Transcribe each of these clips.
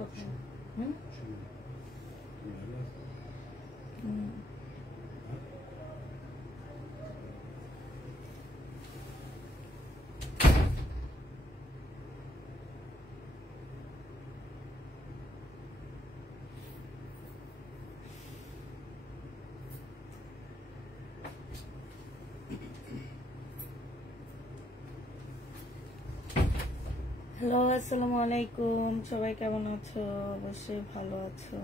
কথা। হ্যালো, আসসালামু আলাইকুম। সবাই কেমন আছো? অবশ্যই ভালো আছো।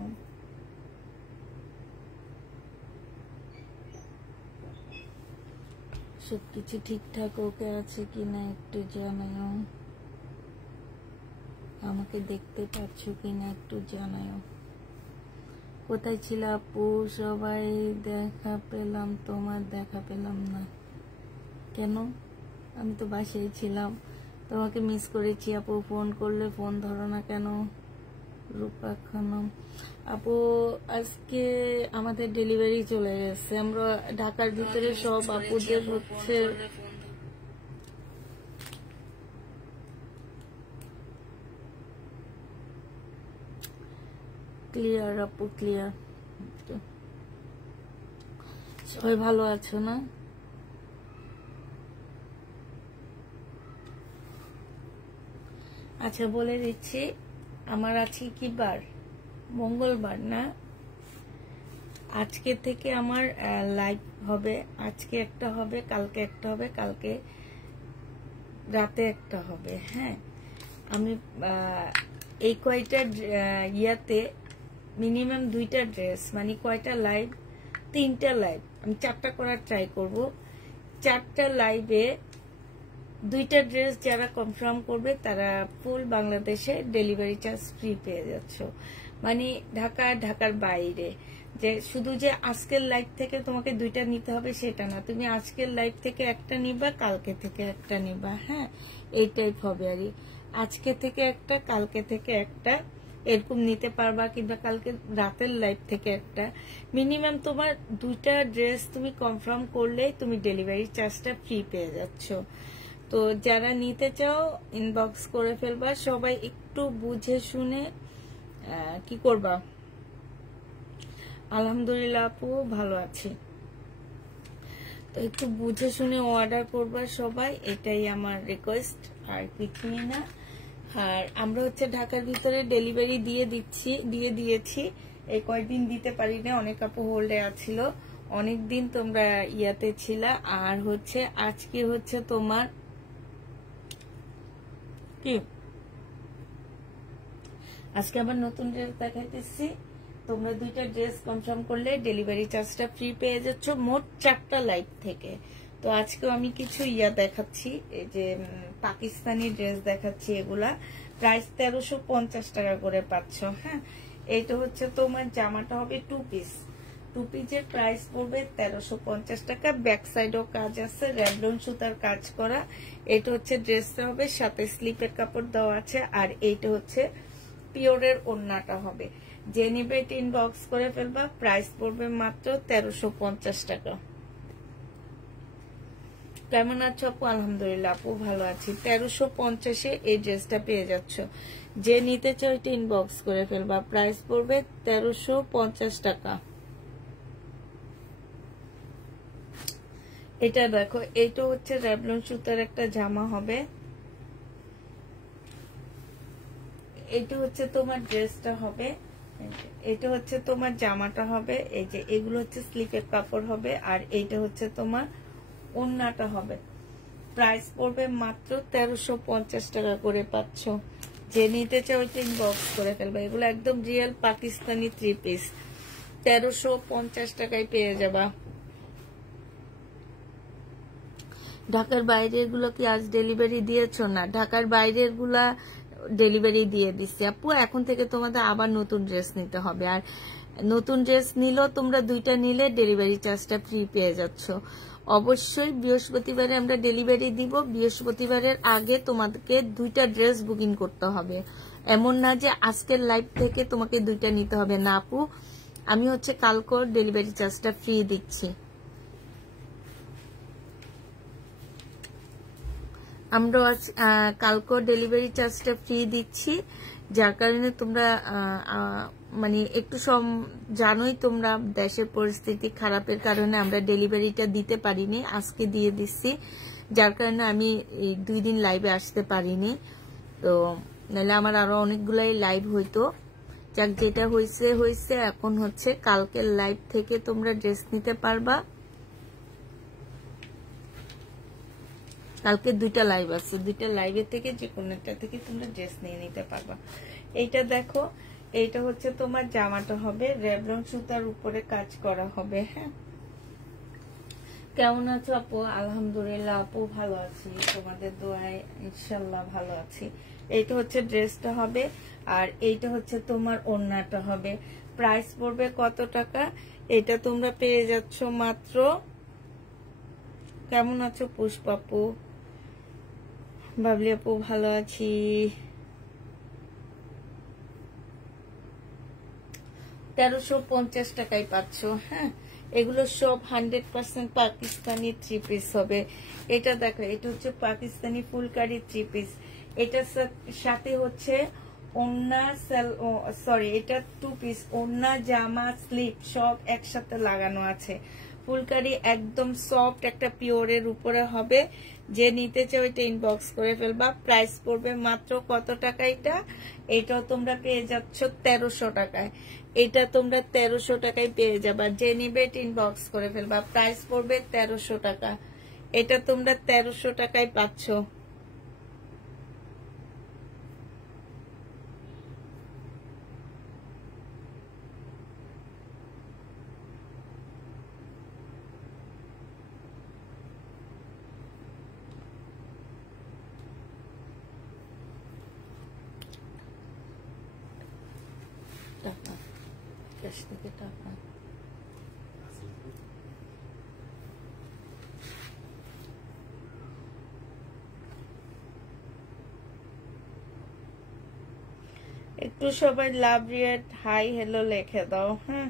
সবকিছু ঠিকঠাক ওকে আছে কিনা একটু জানাও, আমাকে দেখতে পাচ্ছ কিনা একটু জানাও। কোথায় ছিল আপু? সবাই দেখা পেলাম, তোমার দেখা পেলাম না কেন? আমি তো বাসায় ছিলাম, তোমাকে মিস করেছি আপু। ফোন করলে ফোন ধরো না কেন? রূপা খানম আপু, আজকে আমাদের ডেলিভারি চলে গেছে। আমরা ঢাকার ভিতরে সব আপুদের হচ্ছে ক্লিয়ার আপু, ক্লিয়ার। সবাই ভালো আছো না? আচ্ছা, বলে দিচ্ছি, আমার আছে কি বার? মঙ্গলবার না? আজকে থেকে আমার লাইভ হবে। আজকে একটা হবে, কালকে একটা হবে, কালকে রাতে একটা হবে। হ্যাঁ, আমি এই কয়টা ইয়াতে মিনিমাম 2টা ড্রেস, মানে কয়টা লাইভ? 3টা লাইভ। আমি 4টা করার ট্রাই করব। 4টা লাইভে 2টা ড্রেস যারা কনফার্ম করবে তারা ফুল বাংলাদেশে ডেলিভারি চার্জ ফ্রি পেয়ে যাচ্ছ। মানে ঢাকার বাইরে। যে শুধু যে আজকের লাইভ থেকে তোমাকে 2টা নিতে হবে সেটা না, তুমি আজকের লাইভ থেকে একটা নিবা, কালকে থেকে একটা নিবা। হ্যাঁ, এই টাইপ হবে। আর আজকে থেকে একটা, কালকে থেকে একটা, এরকম নিতে পারবা। কিংবা কালকে রাতের লাইভ থেকে একটা। মিনিমাম তোমার 2টা ড্রেস তুমি কনফার্ম করলেই তুমি ডেলিভারি চার্জটা ফ্রি পেয়ে যাচ্ছ। তো যারা নিতে চাও ইনবক্স করে ফেলবা। সবাই একটু বুঝে শুনে কি করবা। আলহামদুলিল্লাহ আপু, ভালো আছি। তো একটু বুঝে শুনে অর্ডার করবা সবাই, এটাই আমার রিকোয়েস্ট, আর কিছুই না। আর আমরা হচ্ছে ঢাকার ভিতরে ডেলিভারি দিয়ে দিয়েছি। এই কয়েকদিন দিতে পারি না, অনেক আপু হোল্ডে আছিল। অনেকদিন তোমরা ইয়াতে ছিলা। আর হচ্ছে আজকে হচ্ছে তোমার কি, আজকে আবার নতুন ড্রেস দেখাইতেছি। তোমরা 2টা ড্রেস কনফার্ম করলে ডেলিভারি চার্জটা ফ্রি পেয়ে যাচ্ছ মোট 4টা লাইভ থেকে। তো আজকেও আমি কিছু ইয়া দেখাচ্ছি, এই যে পাকিস্তানি ড্রেস দেখাচ্ছি। এগুলা প্রাইস 1350 টাকা করে পাচ্ছ। হ্যাঁ, এইটা হচ্ছে তোমার জামাটা হবে 2 পিস। 2 পিসের প্রাইস পড়বে 1350 টাকা। ব্যাক সাইডও কাজ আছে, র্যাবলন সুতার কাজ করা। এটা হচ্ছে ড্রেসটা হবে, সাথে স্লিপের কাপড় দেওয়া আছে। আর এইটা হচ্ছে পিওরের ওড়নাটা হবে। যে নিবে এটা ইনবক্স করে ফেলবা। প্রাইস পড়বে মাত্র 1350 টাকা। কেমন আছো আপু? আলহামদুলিল্লাহ আপু, ভালো আছি। 1350-এ এই ড্রেসটা পেয়ে যাচ্ছ। যে নিতে চাও এটা ইনবক্স করে ফেলবা। প্রাইস পড়বে 1350 টাকা। এটা দেখো, এটা হচ্ছে র্যাবলন সুতার একটা জামা হবে। এটা হচ্ছে তোমার ড্রেসটা হবে, এটা হচ্ছে তোমার জামাটা হবে। এই যে এগুলো হচ্ছে স্লিপের কাপড় হবে। আর এইটা হচ্ছে তোমার ওড়নাটা হবে। প্রাইস পড়বে মাত্র 1350 টাকা করে পাচ্ছ। যে নিতে চাও ওইটা ইনবক্স করে ফেলবে। এগুলো একদম রিয়েল পাকিস্তানি 3 পিস, 1350 টাকায় পেয়ে যাবা। ঢাকার বাইরের গুলো কি আজ ডেলিভারি দিয়েছো? না, ঢাকার বাইরের গুলা ডেলিভারি দিয়ে দিচ্ছে আপু। এখন থেকে তোমাদের আবার নতুন ড্রেস নিতে হবে। আর নতুন ড্রেস নিলেও তোমরা 2টা নিলে ডেলিভারি চার্জটা ফ্রি পেয়ে যাচ্ছ। অবশ্যই বৃহস্পতিবারে আমরা ডেলিভারি দিব। বৃহস্পতিবারের আগে তোমাদেরকে 2টা ড্রেস বুকিং করতে হবে। এমন না যে আজকের লাইভ থেকে তোমাকে 2টা নিতে হবে না আপু। আমি হচ্ছে কালকে ডেলিভারি চার্জটা ফ্রি দিচ্ছি। আমরা কালকেও ডেলিভারি চার্জটা ফ্রি দিচ্ছি, যার কারণে তোমরা মানে একটু জানোই তোমরা দেশের পরিস্থিতি খারাপের কারণে আমরা ডেলিভারিটা দিতে পারিনি, আজকে দিয়ে দিচ্ছি, যার কারণে আমি 2 দিন লাইভে আসতে পারিনি। তো নাহলে আমার আরো অনেকগুলাই লাইভ হইতো। যাক, যেটা হয়েছে। এখন হচ্ছে কালকের লাইভ থেকে তোমরা ড্রেস নিতে পারবা। কালকে 2টা লাইভ আছে, 2টা লাইভের থেকে যে কোনোটা থেকে তোমরা ড্রেস নিয়ে নিতে পারবা। এইটা দেখো, এইটা হচ্ছে তোমার জামাটা হবে রেবলন সুতার উপরে কাজ করা হবে। হ্যাঁ, কেমন আছো আপু? আলহামদুলিল্লাহ আপু ভালো আছি, তোমাদের দোয়ায় ইনশাল্লাহ ভালো আছি। এইটা হচ্ছে ড্রেসটা হবে, আর এইটা হচ্ছে তোমার ওড়নাটা হবে। প্রাইস পড়বে কত টাকা? এটা তোমরা পেয়ে যাচ্ছ মাত্র, কেমন আছো পুষ্পাপু? বাবলি আপু ভালো আছি। 1350 টাকায় পাচ্ছ। হ্যাঁ, এগুলো সব 100% পাকিস্তানি 3 পিস হবে। এটা দেখো, এটা হচ্ছে পাকিস্তানি ফুলকারি 3 পিস। এটার সাথে হচ্ছে ওড়না, সরি এটা 2 পিস, ওড়না, জামা, স্লিপ সব একসাথে লাগানো আছে। ফুলকারি একদম সফট একটা পিওরের উপরে হবে। যে নিতে চাও এটা ইনবক্স করে ফেলবা। প্রাইস পড়বে মাত্র কত টাকা? এটাও তোমরা পেয়ে যাচ্ছ 1300 টাকায়। এটা তোমরা 1300 টাকায় পেয়ে যাবা। যে নিবে এটা ইনবক্স করে ফেলবা। প্রাইস পড়বে 1300 টাকা। এটা তোমরা 1300 টাকায় পাচ্ছ। টাকা ক্যাশ থেকে টাকা একটু সবাই লাভ রিয়েট হাই হ্যালো লিখে দাও। হ্যাঁ,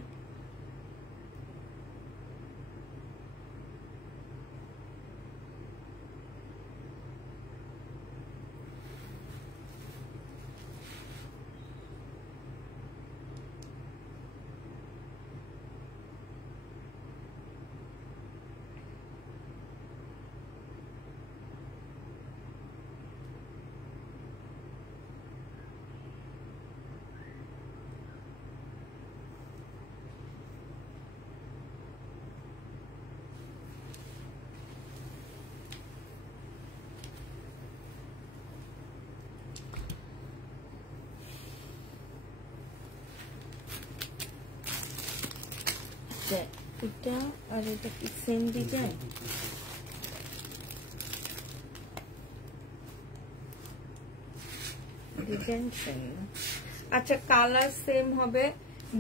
এটা আর এটা কি সেম ডিজাইন? ডিজাইন সেম, আচ্ছা কালার সেম হবে,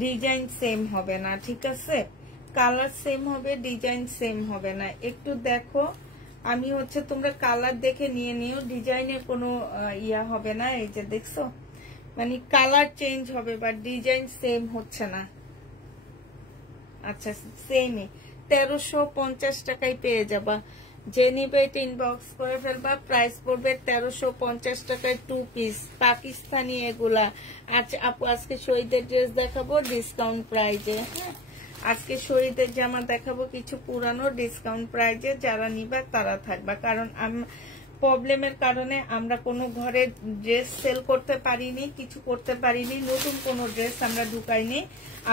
ডিজাইন সেম হবে না, ঠিক আছে? কালার সেম হবে, ডিজাইন সেম হবে না। একটু দেখো, আমি হচ্ছে তোমরা কালার দেখে নিয়ে নিও, ডিজাইনের কোনো ইয়া হবে না। এই যে দেখছো, মানে কালার চেঞ্জ হবে বা ডিজাইন সেম হচ্ছে না। আচ্ছা, সেমই 1350 টাকায় পেয়ে যাবা। যে নিবে এটা ইনবক্স করে ফেলবা। প্রাইস পড়বে 1350 টাকায় 2 পিস পাকিস্তানি এগুলা। আচ্ছা আপু, আজকে শহীদের ড্রেস দেখাবো ডিসকাউন্ট প্রাইজে। হ্যাঁ, আজকে শহীদের জামা দেখাবো কিছু পুরানো ডিসকাউন্ট প্রাইজে। যারা নিবা তারা থাকবা, কারণ প্রবলেমের কারণে আমরা কোনো ঘরে ড্রেস সেল করতে পারিনি, কিছু করতে পারিনি, নতুন কোনো ড্রেস আমরা ঢুকাইনি।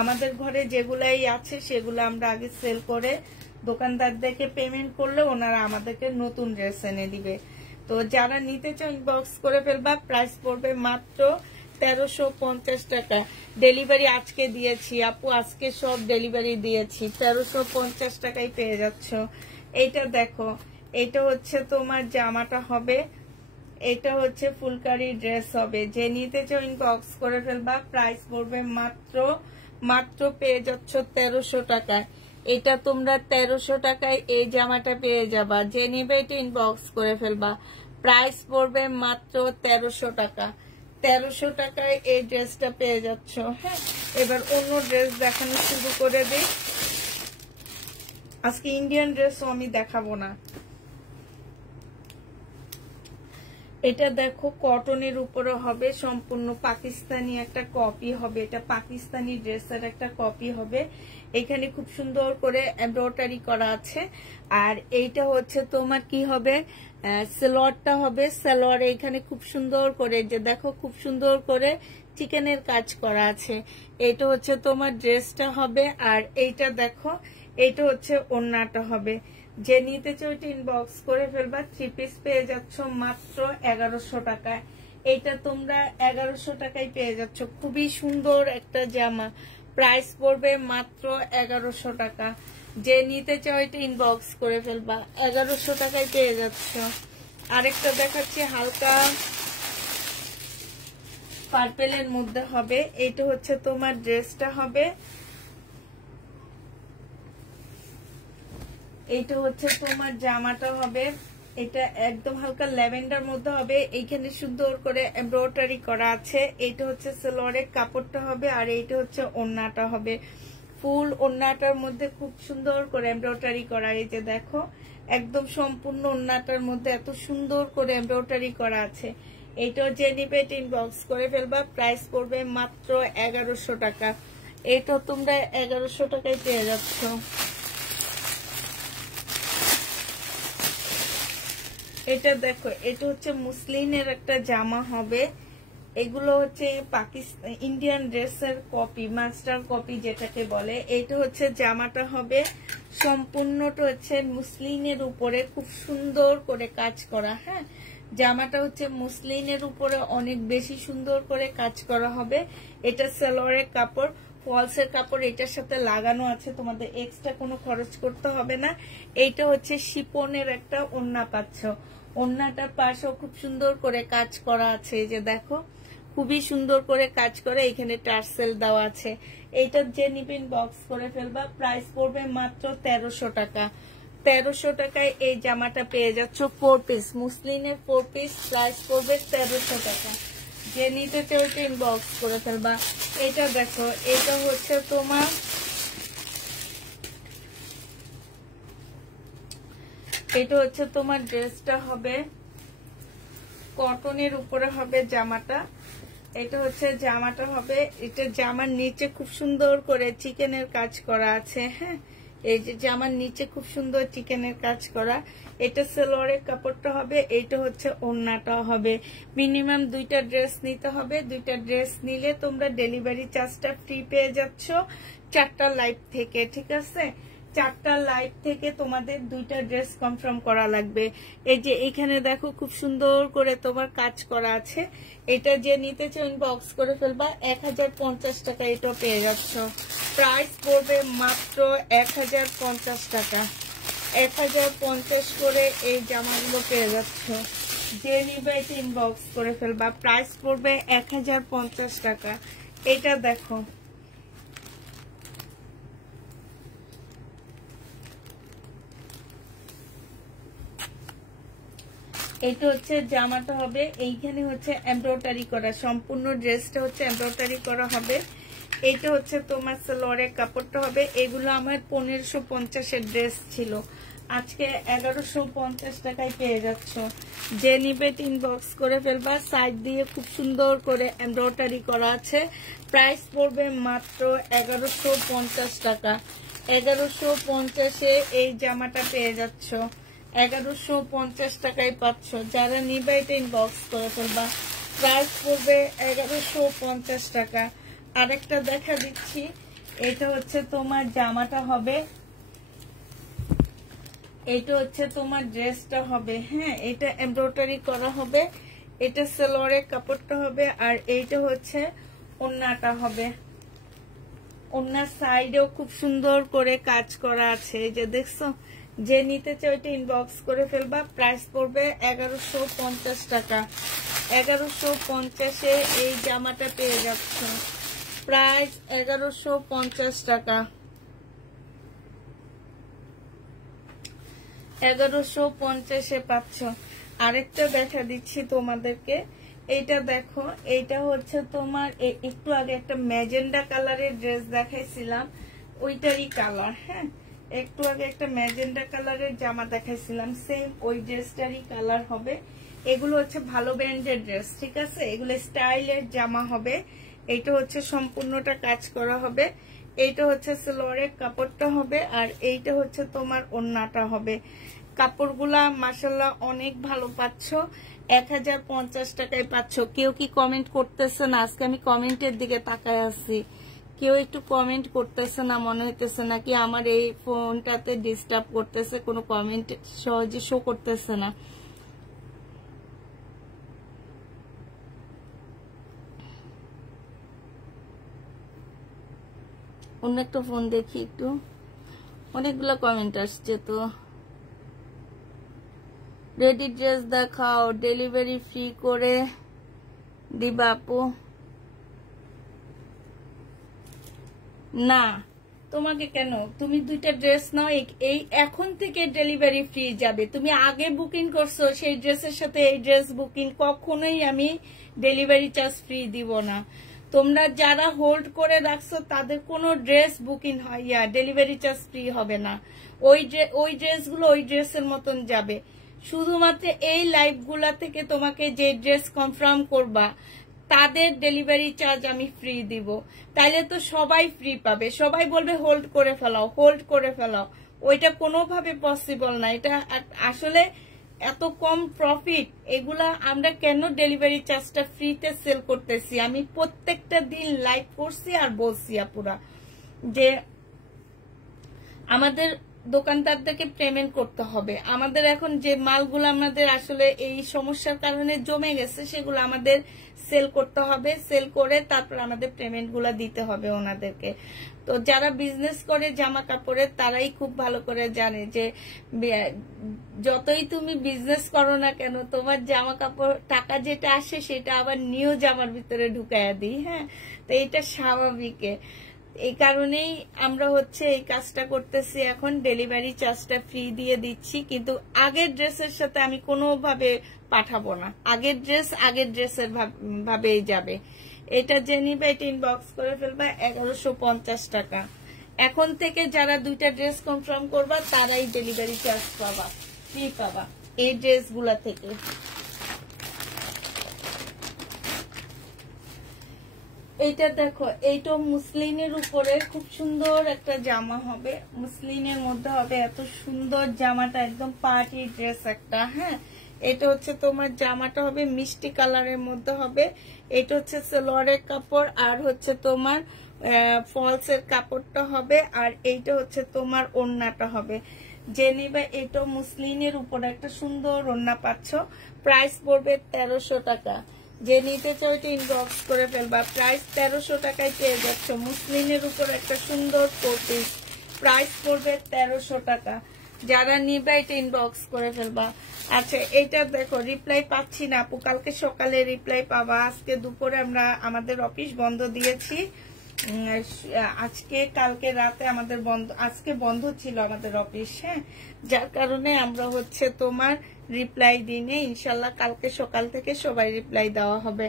আমাদের ঘরে যেগুলাই আছে সেগুলো আমরা আগে সেল করে দোকানদারদেরকে পেমেন্ট করলে ওনারা আমাদেরকে নতুন ড্রেস এনে দিবে। তো যারা নিতে চান ইনবক্স করে ফেলবা। প্রাইস পড়বে মাত্র 1350 টাকা। ডেলিভারি আজকে দিয়েছি আপু, আজকে সব ডেলিভারি দিয়েছি। 1350 টাকায় পেয়ে যাচ্ছ। এইটা দেখো, এটা হচ্ছে তোমার জামাটা হবে, এটা হচ্ছে ফুলকারি ড্রেস হবে। যে নিতে চাও ইনবক্স করে ফেলবা। প্রাইস পড়বে মাত্র পেয়ে যাচ্ছ 1300 টাকায়। এটা তোমরা 1300 টাকায় এই জামাটা পেয়ে যাবা। যে নিবে এটা ইনবক্স করে ফেলবা। প্রাইস পড়বে মাত্র 1300 টাকা। 1300 টাকায় এই ড্রেসটা পেয়ে যাচ্ছ। হ্যাঁ, এবার অন্য ড্রেস দেখানো শুরু করে দিই। আজকে ইন্ডিয়ান ড্রেসও আমি দেখাবো না। এটা দেখো কটনের উপরে হবে, সম্পূর্ণ পাকিস্তানি একটা কপি হবে, এটা পাকিস্তানি ড্রেসের একটা কপি হবে। এখানে খুব সুন্দর করে এমব্রয়ডারি করা আছে। আর এইটা হচ্ছে তোমার কি হবে, সালোয়ারটা হবে। সালোয়ারে এখানে খুব সুন্দর করে, যে দেখো খুব সুন্দর করে চিকেনের কাজ করা আছে। এটা হচ্ছে তোমার ড্রেসটা হবে। আর এইটা দেখো, এইটা হচ্ছে ওড়নাটা হবে। যে নিতে চাও ওইটা ইনবক্স করে ফেলবা। 3 পিস পেয়ে যাচ্ছ মাত্র 1100 টাকায়। এইটা তোমরা 1100 টাকায় পেয়ে যাচ্ছ। খুবই সুন্দর একটা জামা, প্রাইস পড়বে মাত্র 1100 টাকা। যে নিতে চাও এটা ইনবক্স করে ফেলবা, 1100 টাকায় পেয়ে যাচ্ছ। আরেকটা দেখাচ্ছি হালকা পার্পেলের মধ্যে হবে। এইটা হচ্ছে তোমার ড্রেসটা হবে, এইটা হচ্ছে তোমার জামাটা হবে। এটা একদম হালকা ল্যাভেন্ডার মধ্যে হবে। এইখানে সুন্দর করে এমব্রয়ডারি করা আছে। এইটা হচ্ছে সালোয়ারের কাপড়টা হবে। আর এইটা হচ্ছে ওড়নাটা হবে। ফুল ওড়নাটার মধ্যে খুব সুন্দর করে এমব্রয়ডারি করা। এই যে দেখো, একদম সম্পূর্ণ ওড়নাটার মধ্যে এত সুন্দর করে এমব্রয়ডারি করা আছে। এইটাও যে নিবে ইনবক্স করে ফেলবা। প্রাইস পড়বে মাত্র 1100 টাকা। এটা তোমরা 1100 টাকায় পেয়ে যাচ্ছ। এটা দেখো, এটা হচ্ছে মুসলিনের একটা জামা হবে। এগুলো হচ্ছে পাকিস্তান ইন্ডিয়ান ড্রেসের কপি, মাস্টার কপি যেটাকে বলে। এইটা হচ্ছে জামাটা হবে, সম্পূর্ণটা হচ্ছে মুসলিনের উপরে খুব সুন্দর করে কাজ করা। হ্যাঁ, জামাটা হচ্ছে মুসলিনের উপরে অনেক বেশি সুন্দর করে কাজ করা হবে। এটা সালোয়ারের কাপড়, ফলসের কাপড় এটার সাথে লাগানো আছে, তোমাদের এক্সট্রা কোনো খরচ করতে হবে না। এইটা হচ্ছে শিপনের একটা ওড়না পাচ্ছ। ওড়নাটার পাশেও খুব সুন্দর করে কাজ করা আছে। এই যে দেখো, খুবই সুন্দর করে কাজ করে। এখানে টার্সেল দেওয়া আছে। এইটা যে নিবেন বক্স করে ফেলবা। প্রাইস পড়বে মাত্র 1300 টাকা। 1300 টাকায় এই জামাটা পেয়ে যাচ্ছ 4 পিস, মুসলিনের 4 পিস। প্রাইস পড়বে 1300 টাকা। যে নিতে চাও ইনবক্স করে ফেলবা। এটা দেখো, এটা হচ্ছে তোমার এটা হচ্ছে তোমার ড্রেসটা হবে, কটনের উপরে হবে জামাটা। এটা হচ্ছে জামাটা হবে। এটা জামার নিচে খুব সুন্দর করে চিকেনের কাজ করা আছে। হ্যাঁ, এই যে জামার নিচে খুব সুন্দর চিকেনের কাজ করা। এটা সালোয়ারের কাপড়টা হবে। এইটা হচ্ছে ওড়নাটা হবে। মিনিমাম 2টা ড্রেস নিতে হবে। 2টা ড্রেস নিলে তোমরা ডেলিভারি চার্জটা ফ্রি পেয়ে যাচ্ছ 4টা লাইভ থেকে। ঠিক আছে, 4টা লাইভ থেকে তোমাদের 2টা ড্রেস কনফার্ম করা লাগবে। এই যে এখানে দেখো খুব সুন্দর করে তোমার কাজ করা আছে। এটা যে নিতে চাও ইনবক্স করে ফেলবা। 1050 টাকা এটা পেয়ে যাচ্ছ। প্রাইস পড়বে মাত্র 1050 টাকা। 1050 করে এই জামাগুলো পেয়ে যাচ্ছ। যে নিবে এটা ইনবক্স করে ফেলবা। প্রাইস পড়বে 1050 টাকা। এটা দেখো, এটা হচ্ছে জামাটা হবে। এইখানে হচ্ছে এমব্রয়ডারি করা, সম্পূর্ণ ড্রেসটা হচ্ছে এমব্রয়ডারি করা হবে। এইটা হচ্ছে তোমার সালোয়ারের কাপড়টা হবে। এগুলো আমার 1550-এর ড্রেস ছিল, আজকে 1150 টাকায় পেয়ে যাচ্ছ। যে নিবে ইনবক্স করে ফেলবা। সাইড দিয়ে খুব সুন্দর করে এমব্রয়ডারি করা আছে। প্রাইস পড়বে মাত্র 1150 টাকা। 1150-এ এই জামাটা পেয়ে যাচ্ছ। 1150 টাকায় পাচ্ছ। যারা নিবে এটা ইনবক্স করে ফেলবা। প্রাইস পড়বে 1150 টাকা। আরেকটা দেখা দিচ্ছি, এটা হচ্ছে তোমার জামাটা হবে, এটা হচ্ছে তোমার ড্রেসটা হবে। হ্যাঁ, এটা এমব্রয়ডারি করা হবে। এটা সালোয়ারের কাপড়টা হবে। আর এইটা হচ্ছে ওড়নাটা হবে। ওড়নার সাইডেও খুব সুন্দর করে কাজ করা আছে। এই যে দেখছো, যে নিতে চাও এটা ইনবক্স করে ফেলবা। প্রাইস পড়বে 1150 টাকা। 1150-এ এই জামাটা পেয়ে যাচ্ছ। প্রাইস 1150 টাকা। 1150-এ পাচ্ছ। আরেকটা দেখা দিচ্ছি তোমাদেরকে। এইটা দেখো, এইটা হচ্ছে তোমার একটু আগে একটা ম্যাজেন্ডা কালারের ড্রেস দেখাইছিলাম, ওইটারই কালার। হ্যাঁ, একটু আগে একটা ম্যাজেন্ডা কালারের জামা দেখাইছিলাম, সেম ওই ড্রেসটারই কালার হবে। এগুলো হচ্ছে ভালো ব্র্যান্ডের ড্রেস, ঠিক আছে? এগুলো স্টাইলের জামা হবে। এইটা হচ্ছে সম্পূর্ণটা কাজ করা হবে। এইটা হচ্ছে সালোয়ারের কাপড়টা হবে, আর এইটা হচ্ছে তোমার ওড়নাটা হবে। কাপড়গুলা মাশাআল্লাহ অনেক ভালো পাচ্ছ, 1050 টাকায় পাচ্ছ। কেউ কি কমেন্ট করতেছে না? আজকে আমি কমেন্টের দিকে তাকায় আছি, কেউ একটু কমেন্ট করতেছে না, মনে হইতেছে নাকি আমার এই ফোনটাতে ডিস্টার্ব করতেছে, কোনো কমেন্ট সহজে শো করতেছে না। অন্য একটা ফোন দেখি একটু, অনেকগুলো কমেন্ট আসছে তো। রেডি ড্রেস দেখাও, ডেলিভারি ফ্রি করে দিবা আপু? না, তোমাকে কেন, তুমি দুইটা ড্রেস নাও, এই এখন থেকে ডেলিভারি ফ্রি যাবে। তুমি আগে বুকিং করছো সেই ড্রেসের সাথে এই ড্রেস বুকিং, কখনোই আমি ডেলিভারি চার্জ ফ্রি দিব না। তোমরা যারা হোল্ড করে রাখছো তাদের কোনো ড্রেস বুকিং হয় ডেলিভারি চার্জ ফ্রি হবে না। ওই ড্রেসগুলো ওই ড্রেসের মতন যাবে। শুধুমাত্র এই লাইভগুলা থেকে তোমাকে যে ড্রেস কনফার্ম করবা তাদের ডেলিভারি চার্জ আমি ফ্রি দিব। তাইলে তো সবাই ফ্রি পাবে, সবাই বলবে হোল্ড করে ফেলাও, হোল্ড করে ফেলাও। ওইটা কোনোভাবে পসিবল না। এটা আসলে এত কম প্রফিট, এগুলা আমরা কেন ডেলিভারি চার্জটা ফ্রিতে সেল করতেছি? আমি প্রত্যেকটা দিন লাইভ করছি আর বলছি আপুরা যে আমাদের দোকানদারদেরকে পেমেন্ট করতে হবে। আমাদের এখন যে মালগুলো আমাদের আসলে এই সমস্যার কারণে জমে গেছে সেগুলো আমাদের সেল করতে হবে, সেল করে তারপর আমাদের পেমেন্ট গুলা দিতে হবে ওনাদেরকে। তো যারা বিজনেস করে জামা কাপড়ের তারাই খুব ভালো করে জানে যে যতই তুমি বিজনেস করো না কেন, তোমার জামা কাপড় টাকা যেটা আসে সেটা আবার নিউ জামার ভিতরে ঢুকাইয়া দিই। হ্যাঁ, তো এটা স্বাভাবিক। এই কারণেই আমরা হচ্ছে এই কাজটা করতেছি। এখন ডেলিভারি চার্জটা ফ্রি দিয়ে দিচ্ছি, কিন্তু আগের ড্রেসের সাথে আমি কোনোভাবে পাঠাবো না। আগের ড্রেস আগের ড্রেসের ভাবেই যাবে। এটা যে নিবে এটা ইনবক্স করে ফেলবা 1150 টাকা। এখন থেকে যারা দুইটা ড্রেস কনফার্ম করবা তারাই ডেলিভারি চার্জ পাবা, ফ্রি পাবা এই ড্রেসগুলা থেকে। এইটা দেখো, এইটা মুসলিনের উপরে খুব সুন্দর একটা জামা হবে, মুসলিনের মধ্যে হবে। এত সুন্দর জামাটা, একদম পার্টি ড্রেস একটা। হ্যাঁ, এটা হচ্ছে তোমার জামাটা হবে মিষ্টি কালারের মধ্যে হবে। এটা হচ্ছে সালোয়ারের কাপড়, আর হচ্ছে তোমার ফলসের কাপড়টা হবে, আর এইটা হচ্ছে তোমার ওড়নাটা হবে। যে নিবে এটা মুসলিনের উপরে একটা সুন্দর ওড়না পাচ্ছ। প্রাইস পড়বে 1300 টাকা। যে নিতে চাও এটা ইনবক্স করে ফেলবা। প্রাইস 1300 টাকায় পেয়ে যাচ্ছ মুসলিনের উপর একটা সুন্দর 4 পিস। প্রাইস পড়বে 1300 টাকা। যারা নিবে এটা ইনবক্স করে ফেলবা। আচ্ছা, এইটা দেখো, রিপ্লাই পাচ্ছি না আপু, কালকে সকালে রিপ্লাই পাবা। আজকে দুপুরে আমরা আমাদের অফিস বন্ধ দিয়েছি। আজকে কালকে রাতে আমাদের বন্ধ, আজকে বন্ধ ছিল আমাদের অফিস। হ্যাঁ, যার কারণে আমরা হচ্ছে তোমার রিপ্লাই দিনে, ইনশাল্লাহ কালকে সকাল থেকে সবাই রিপ্লাই দেওয়া হবে।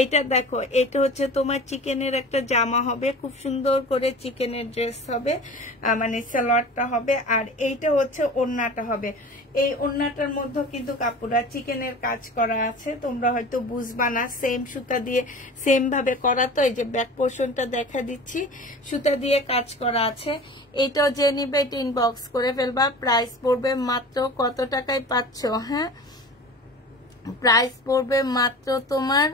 এইটা দেখো, এটা হচ্ছে তোমার চিকেনের একটা জামা হবে, খুব সুন্দর করে চিকেনের ড্রেস হবে, মানে সালোয়ারটা হবে, আর এইটা হচ্ছে ওড়নাটা হবে। এই ওড়নাটার মধ্যে কিন্তু কাপড়া চিকেনের কাজ করা আছে, তোমরা হয়তো বুঝবা না। সেম সুতা দিয়ে সেম ভাবে করা, তো এই যে ব্যাক পোর্শনটা দেখা দিচ্ছি, সুতা দিয়ে কাজ করা আছে। এইটাও যে নিবে এটা ইনবক্স করে ফেলবা। প্রাইস পড়বে মাত্র কত টাকায় পাচ্ছ? হ্যাঁ, প্রাইস পড়বে মাত্র তোমার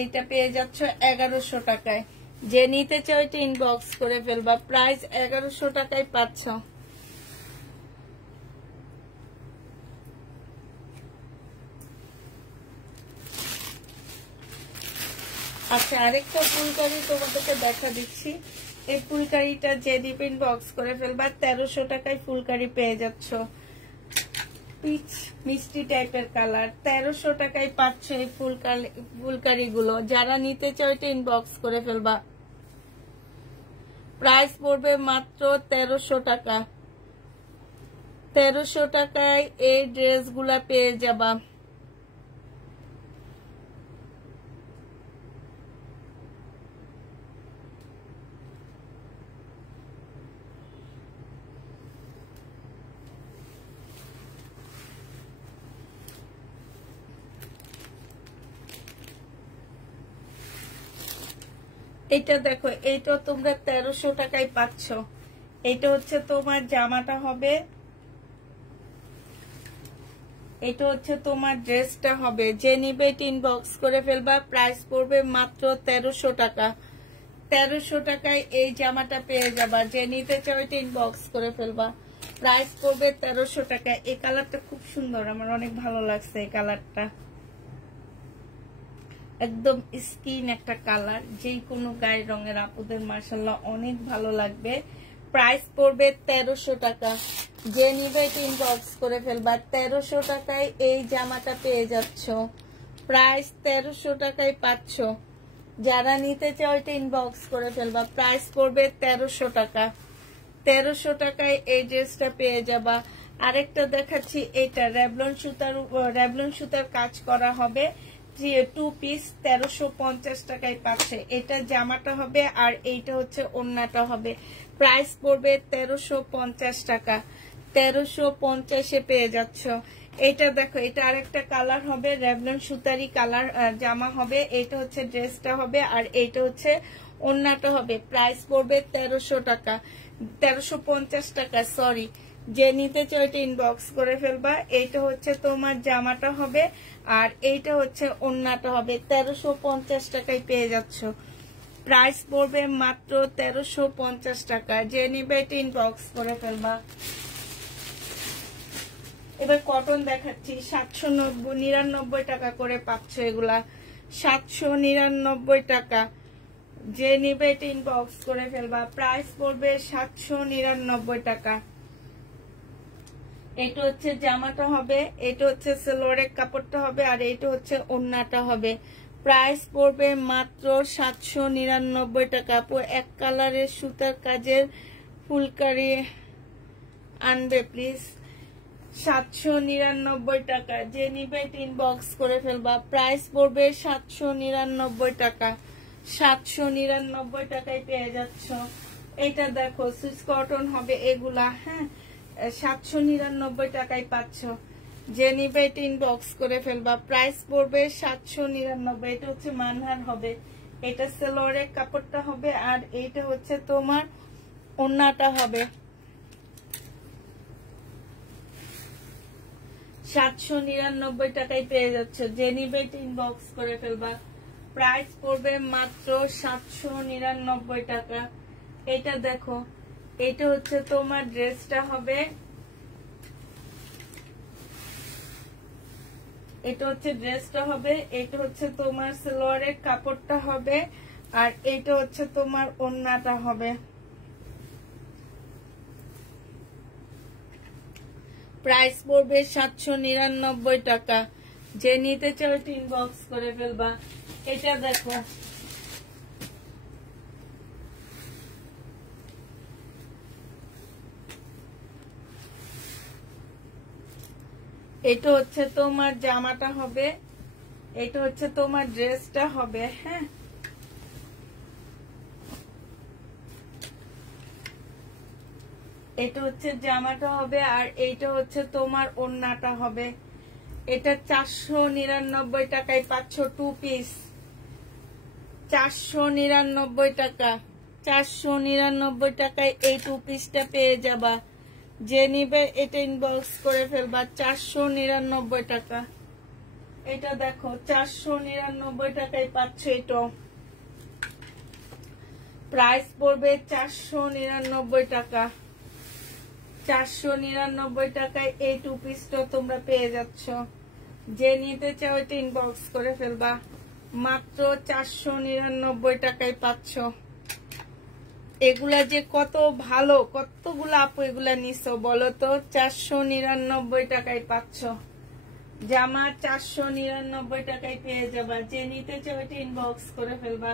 এইটা পেয়ে যাচ্ছ 1100 টাকায়। যে নিতে চাও এটা ইনবক্স করে ফেলবা। প্রাইস 1100 টাকায় পাচ্ছ। আচ্ছা, আরেকটা ফুলকারি তোমাদেরকে দেখা দিচ্ছি। এই ফুলকারিটা যে নিবে ইনবক্স করে ফেলবা। 1300 টাকায় ফুলকারি পেয়ে যাচ্ছ, পিচ মিষ্টি টাইপের কালার। 1300 টাকায় পাচ্ছ এই ফুলকারি গুলো। যারা নিতে চাও এটা ইনবক্স করে ফেলবা। প্রাইস পড়বে মাত্র 1300 টাকা। 1300 টাকায় এই ড্রেস গুলা পেয়ে যাবা। এটা দেখো, এইটা তোমরা 1300 টাকায় পাচ্ছ। এটা হচ্ছে তোমার জামাটা হবে, এটা হচ্ছে তোমার ড্রেসটা হবে। যে নিবে ইনবক্স করে ফেলবা, প্রাইস পড়বে মাত্র 1300 টাকা। 1300 টাকায় এই জামাটা পেয়ে যাবা। যে নিতে চাও এটা ইনবক্স করে ফেলবা, প্রাইস পড়বে 1300 টাকা। এই কালারটা খুব সুন্দর, আমার অনেক ভালো লাগছে এই কালারটা, একদম স্কিন একটা কালার, যে কোনো গায়ের রঙের আপুদের মাশাআল্লাহ অনেক ভালো লাগবে। প্রাইস পড়বে 1300 টাকা। যে নিবে এটা ইনবক্স করে ফেলবা, 1300 টাকায় এই জামাটা পেয়ে যাচ্ছ। প্রাইস 1300 টাকায় পাচ্ছ। যারা নিতে চাও এটা ইনবক্স করে ফেলবা, প্রাইস পড়বে 1300 টাকা। 1300 টাকায় এই ড্রেসটা পেয়ে যাবা। আরেকটা দেখাচ্ছি, এটা রেভলন সুতার কাজ করা হবে, 2 পিস 1350 টাকায় পাচ্ছে। এটা জামাটা হবে আর এইটা হচ্ছে ওড়নাটা হবে। প্রাইস পড়বে 1350 টাকা। 1350-এ পেয়ে যাচ্ছ। এটা দেখো, এটা আরেকটা কালার হবে, রেভলন সুতারি কালার জামা হবে। এটা হচ্ছে ড্রেসটা হবে আর এইটা হচ্ছে ওড়নাটা হবে। প্রাইস পড়বে 1300 টাকা, 1350 টাকা, সরি। যে নিতে চাও এটা ইনবক্স করে ফেলবা। এইটা হচ্ছে তোমার জামাটা হবে আর এইটা হচ্ছে ওড়নাটা হবে। 1350 টাকায় পেয়ে যাচ্ছ। প্রাইস পড়বে মাত্র 1350 টাকা। যে নিবে এটা ইনবক্স করে ফেলবা। এবার কটন দেখাচ্ছি, 799 টাকা করে পাচ্ছ এগুলা, 799 টাকা। যে নিবে এটা ইনবক্স করে ফেলবা, প্রাইস পড়বে 799 টাকা। এটা হচ্ছে জামাটা হবে, এটা হচ্ছে সালোয়ারের কাপড়টা হবে আর এটা হচ্ছে ওড়নাটা হবে। প্রাইস পড়বে মাত্র 799 টাকা। এক কালারের সুতার কাজের ফুলকারি আনবে প্লিজ। 799 টাকা। যে নিবে ইনবক্স করে ফেলবা, প্রাইস পড়বে 799 টাকা। 799 টাকায় পেয়ে যাচ্ছ। এটা দেখো, সুইস কটন হবে এগুলা, হ্যাঁ, 799 টাকায় পাচ্ছ। যে নিবে ইনবক্স করে ফেলবা, প্রাইস পড়বে 799। এটা হচ্ছে মানহার হবে, এটা সালোয়ারের কাপড়টা হবে আর এইটা হচ্ছে তোমার ওড়নাটা হবে। 799 টাকায় পেয়ে যাচ্ছ। যে নিবে ইনবক্স করে ফেলবা, প্রাইস পড়বে মাত্র 799 টাকা। এটা দেখো, এটা হচ্ছে তোমার ড্রেসটা হবে, এটা হচ্ছে ড্রেসটা হবে, এটা হচ্ছে তোমার সালোয়ারের কাপড়টা হবে আর এটা হচ্ছে তোমার ওড়নাটা হবে। প্রাইস পড়বে 799 টাকা। যে নিতে চাও ইনবক্স করে ফেলবা। এটা দেখো, এটা হচ্ছে তোমার জামাটা হবে, এটা হচ্ছে তোমার ড্রেসটা হবে, হ্যাঁ। এটা হচ্ছে জামাটা হবে আর এইটা হচ্ছে তোমার ওড়নাটা হবে। এটা 499 টাকায় পাচ্ছ 2 পিস। 499 টাকা। 499 টাকায় এই 2 পিসটা পেয়ে যাবা। যে নিবে এটা ইনবক্স করে ফেলবা, 499 টাকা। এটা দেখো, 499 টাকায় পাচ্ছ। এটা প্রাইস পড়বে 499 টাকা। 499 টাকায় এই 2 পিসটা তোমরা পেয়ে যাচ্ছ। যে নিতে চাও এটা ইনবক্স করে ফেলবা, মাত্র 499 টাকায় পাচ্ছ। এগুলা যে কত ভালো, কতগুলো আপু এগুলা নিছো বলো তো। 499 টাকায় পাচ্ছ জামা, 499 টাকায় পেয়ে যাবা। যে নিতে চাও এটা ইনবক্স করে ফেলবা,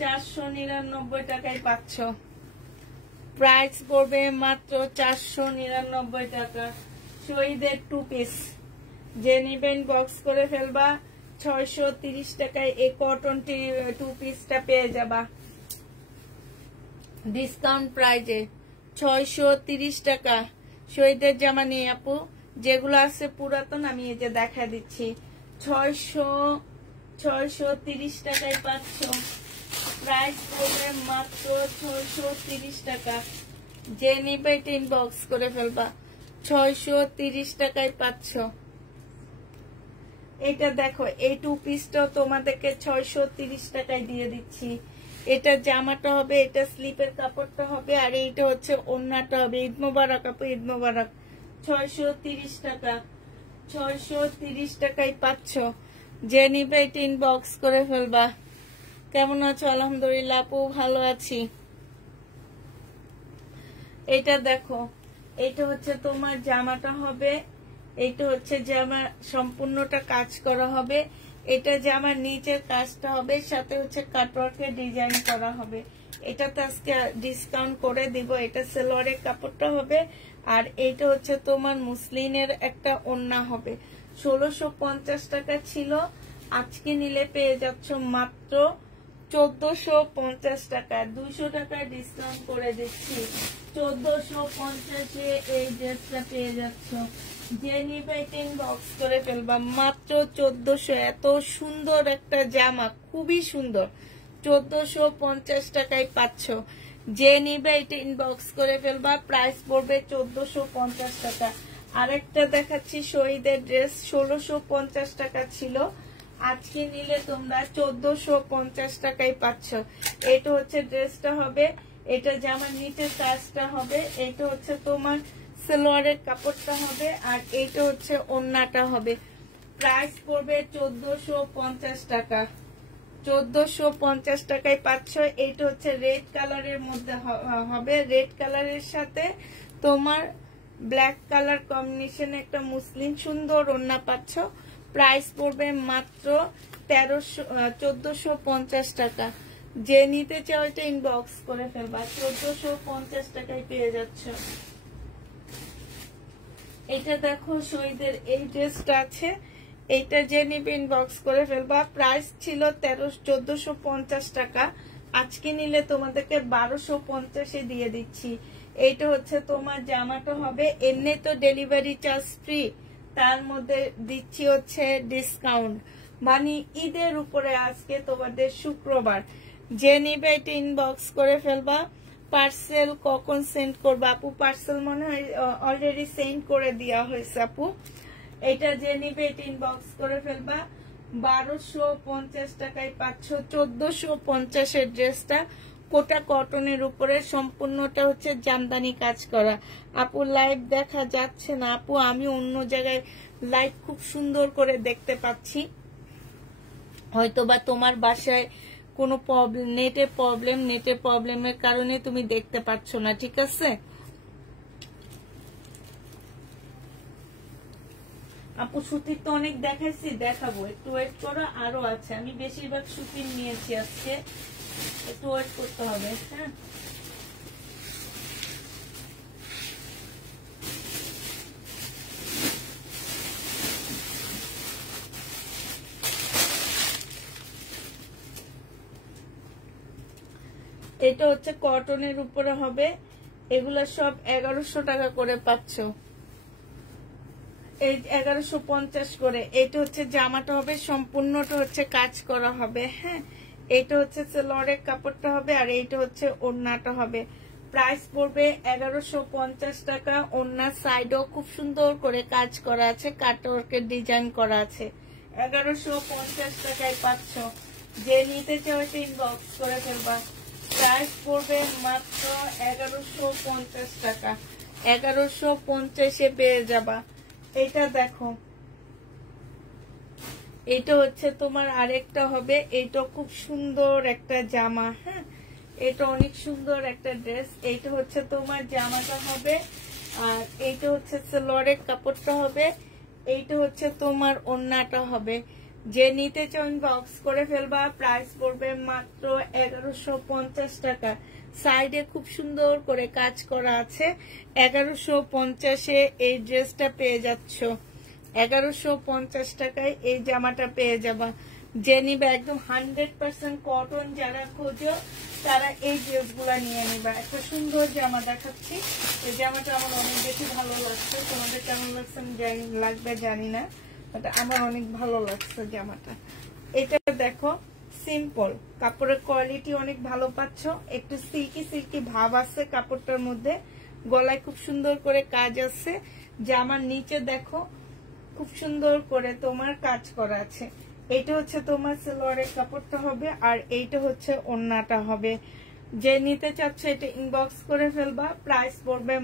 499 টাকায় পাচ্ছ। প্রাইস পড়বে মাত্র 499 টাকা। শহীদের 2 পিস। যে নিবেন বক্স করে ফেলবা, 630 টাকায় এই কটন 2 পিসটা পেয়ে যাবা ডিসকাউন্ট প্রাইজে। 630 টাকা শহীদের জামা নিয়ে আপু, যেগুলো আছে পুরাতন আমি এই যে দেখা দিচ্ছি। 630 টাকায় পাচ্ছ। প্রাইস পড়বে মাত্র 630 টাকা। যে নিবে এটা ইনবক্স করে ফেলবা, 630 টাকায় পাচ্ছ। এটা দেখো, এই 2 পিসটাও তোমাদেরকে 630 টাকায় দিয়ে দিচ্ছি। এটা জামাটা হবে, এটা স্লিপের কাপড়টা হবে, আর এইটা হচ্ছে ওড়নাটা হবে। ঈদ মোবারক আপু, ঈদ মোবারক। 630 টাকা, 630 টাকায় পাচ্ছ। যে নিবে এটা ইনবক্স করে ফেলবা। কেমন আছো? আলহামদুলিল্লাহ আপু, ভালো আছি। এটা দেখো, এটা হচ্ছে তোমার জামাটা হবে, এটা হচ্ছে জামা সম্পূর্ণটা কাজ করা হবে। এটা জামার নিচের কাজটা হবে, সাথে হচ্ছে কাটওয়ার্কের ডিজাইন করা হবে। এটাতে আজকে ডিসকাউন্ট করে দিব। এটা সালোয়ারের কাপড়টা হবে, আর এটা হচ্ছে তোমার মুসলিনের একটা ওড়না হবে। 1650 টাকা ছিল, আজকে নিলে পেয়ে যাচ্ছ মাত্র 1450 টাকা। 200 টাকা ডিসকাউন্ট করে দিচ্ছি। 1450-এ এই ড্রেসটা পেয়ে যাচ্ছ। যে নিবে ইনবক্স করে ফেলবা, মাত্র 1400। এত সুন্দর একটা জামা, খুবই সুন্দর। 1450 টাকায় পাচ্ছ। যে নিবে এটা ইনবক্স করে ফেলবা, প্রাইস পড়বে 1450 টাকা। আরেকটা দেখাচ্ছি শহীদের ড্রেস, 1650 টাকা ছিল, আজকে নিলে তোমরা 1450 টাকায় পাচ্ছ। এটা হচ্ছে ড্রেসটা হবে, এটা জামার নিচের কাজটা হবে, এটা হচ্ছে তোমার সালোয়ারের কাপড়টা হবে, আর এইটা হচ্ছে ওড়নাটা হবে। প্রাইস পড়বে 1450 টাকা। 1450 টাকায় পাচ্ছ। এইটা হচ্ছে রেড কালারের মধ্যে হবে, রেড কালারের সাথে তোমার ব্ল্যাক কালার কম্বিনেশনে একটা মুসলিম সুন্দর ওড়না পাচ্ছ। প্রাইস পড়বে মাত্র 1450 টাকা। যে নিতে চাও এটা ইনবক্স করে ফেলবা, 1450 টাকায় পেয়ে যাচ্ছ। এটা দেখো শহীদের এই ড্রেসটা আছে, এইটা যে নিবে ইনবক্স করে ফেলবা। প্রাইস ছিল 1450 টাকা, আজকে নিলে তোমাদেরকে 1250-এ দিয়ে দিচ্ছি। এইটা হচ্ছে তোমার জামাটা হবে, এমনি তো ডেলিভারি চার্জ ফ্রি, তার মধ্যে দিচ্ছি হচ্ছে ডিসকাউন্ট, মানে ঈদের উপরে আজকে তোমাদের শুক্রবার। যে নিবে এটা ইনবক্স করে ফেলবা। পার্সেল কখন সেন্ড করবা আপু? পার্সেল মনে হয় অলরেডি সেন্ড করে দেওয়া হয়েছে আপু। এটা যে নিবে এটা ইনবক্স করে ফেলবা। 1250 টাকায় পাচ্ছ 1450-এর ড্রেসটা। কোটা কটনের উপরে, সম্পূর্ণটা হচ্ছে জামদানি কাজ করা। আপু লাইভ দেখা যাচ্ছে না আপু, আমি অন্য জায়গায় লাইভ খুব সুন্দর করে দেখতে পাচ্ছি, হয়তোবা তোমার বাসায় কোনো প্রবলেম, নেটের প্রবলেমের কারণে তুমি দেখতে পাচ্ছ না, ঠিক আছে আপু? সুতির তো অনেক দেখাইছি, দেখাবো, একটু ওয়েট করো, আরো আছে। আমি বেশিরভাগ সুতির নিয়েছি আজকে, একটু ওয়েট করতে হবে। হ্যাঁ, এটা হচ্ছে কটনের উপরে হবে, এগুলা সব 1100 টাকা করে পাচ্ছ, এই 1150 করে। এটা হচ্ছে জামাটা হবে, সম্পূর্ণটা হচ্ছে কাজ করা হবে। হ্যাঁ, এটা হচ্ছে সালোয়ারের কাপড়টা হবে, আর এইটা হচ্ছে ওড়নাটা হবে। প্রাইস পড়বে 1150 টাকা। ওড়নার সাইডও খুব সুন্দর করে কাজ করা আছে, কাটওয়ার্কের ডিজাইন করা আছে। 1150 টাকায় পাচ্ছ। যে নিতে চাও এটা ইনবক্স করে ফেলবা। প্রাইস পড়বে মাত্র 1150 টাকা। 1150-এ পেয়ে যাবা। এটা দেখো, এটা হচ্ছে তোমার আরেকটা হবে, এটা খুব সুন্দর একটা জামা। হ্যাঁ, এটা অনেক সুন্দর একটা ড্রেস। এইটা হচ্ছে তোমার জামাটা হবে, আর এইটা হচ্ছে সালোয়ারের কাপড়টা হবে, এইটা হচ্ছে তোমার ওড়নাটা হবে। যে নিতে চাও ইনবক্স করে ফেলবা। প্রাইস পড়বে মাত্র 1150 টাকা। সাইডে খুব সুন্দর করে কাজ করা আছে। 1150-এ এই ড্রেসটা পেয়ে যাচ্ছ। 1150 টাকায় এই জামাটা পেয়ে যাবা। যে নিবে একদম 100% কটন যারা খোঁজো তারা এই ড্রেসগুলা নিয়ে নিবা। একটা সুন্দর জামা দেখাচ্ছি, এই জামাটা আমার অনেক বেশি ভালো লাগছে। তোমাদের কেমন লাগছে লাগবে জানি না, বাট আমার অনেক ভালো লাগছে জামাটা। এটা দেখো, সিম্পল, কাপড়ের কোয়ালিটি অনেক ভালো পাচ্ছ, একটু সিল্কি সিল্কি ভাব আছে কাপড়টার মধ্যে, গলায় খুব সুন্দর করে কাজ আছে, জামার নিচে দেখো খুব সুন্দর করে তোমার কাজ করা আছে। এটা হচ্ছে তোমার সালোয়ারের কাপড়টা হবে, আর এইটা হচ্ছে ওড়নাটা হবে। যে নিতে চাচ্ছ এটা ইনবক্স করে ফেলবা। প্রাইস পড়বে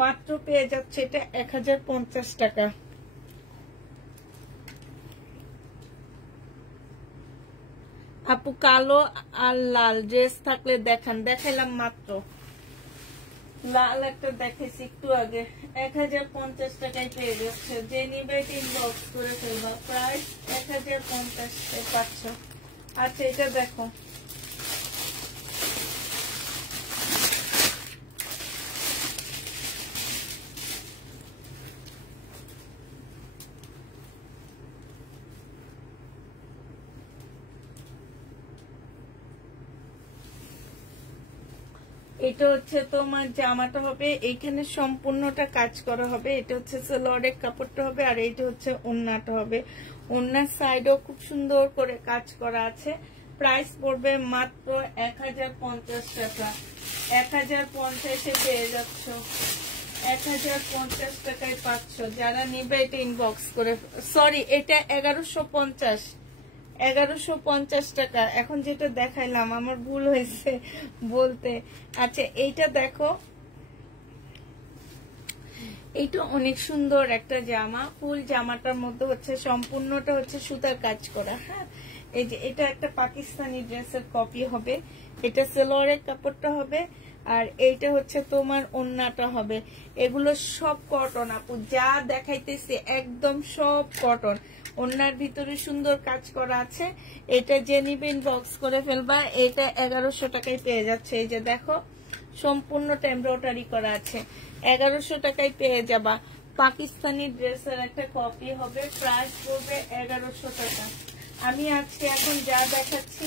মাত্র পেয়ে যাচ্ছে এটা 1050 টাকা। আপু কালো আর লাল ড্রেস থাকলে দেখান, দেখাইলাম মাত্র। লাল একটা দেখাইছি একটু আগে, 1050 টাকায় পেয়ে যাচ্ছে। যে নিবে ইনবক্স করে ফেলবা। প্রাইস 1050 পাচ্ছ। আচ্ছা এটা দেখো, এটা হচ্ছে তোমার জামাটা হবে, এইখানে সম্পূর্ণটা কাজ করা হবে। এটা হচ্ছে সালোয়ারের কাপড়টা হবে, আর এইটা হচ্ছে ওড়নাটা হবে। ওড়নার সাইডও খুব সুন্দর করে কাজ করা আছে। প্রাইস পড়বে মাত্র 1050 টাকা। 1050-এ পেয়ে যাচ্ছ, 1050 টাকায় পাচ্ছ। যারা নিবে এটা ইনবক্স করে, সরি এটা 1150 টাকা। এখন যেটা দেখাইলাম আমার ভুল হয়েছে বলতে। আচ্ছা এইটা দেখো, এইটা অনেক সুন্দর একটা জামা। ফুল জামাটার মধ্যে হচ্ছে সম্পূর্ণটা হচ্ছে সুতার কাজ করা। হ্যাঁ, এই যে এটা একটা পাকিস্তানি ড্রেসের কপি হবে। এটা সালোয়ারের কাপড়টা হবে, আর এইটা হচ্ছে তোমার ওড়নাটা হবে। এগুলো সব কটন আপু, যা দেখাইতেছি একদম সব কটন। ওড়নার ভিতরে সুন্দর কাজ করা আছে। এটা যে নিবে ইনবক্স করে ফেলবা। এটা 1100 টাকায় পেয়ে যাচ্ছে। এই যে দেখো সম্পূর্ণটা এমব্রয়ডারি করা আছে, 1100 টাকায় পেয়ে যাবা। পাকিস্তানি ড্রেসের একটা কপি হবে। প্রাইস পড়বে 1100 টাকা। আমি আজকে এখন যা দেখাচ্ছি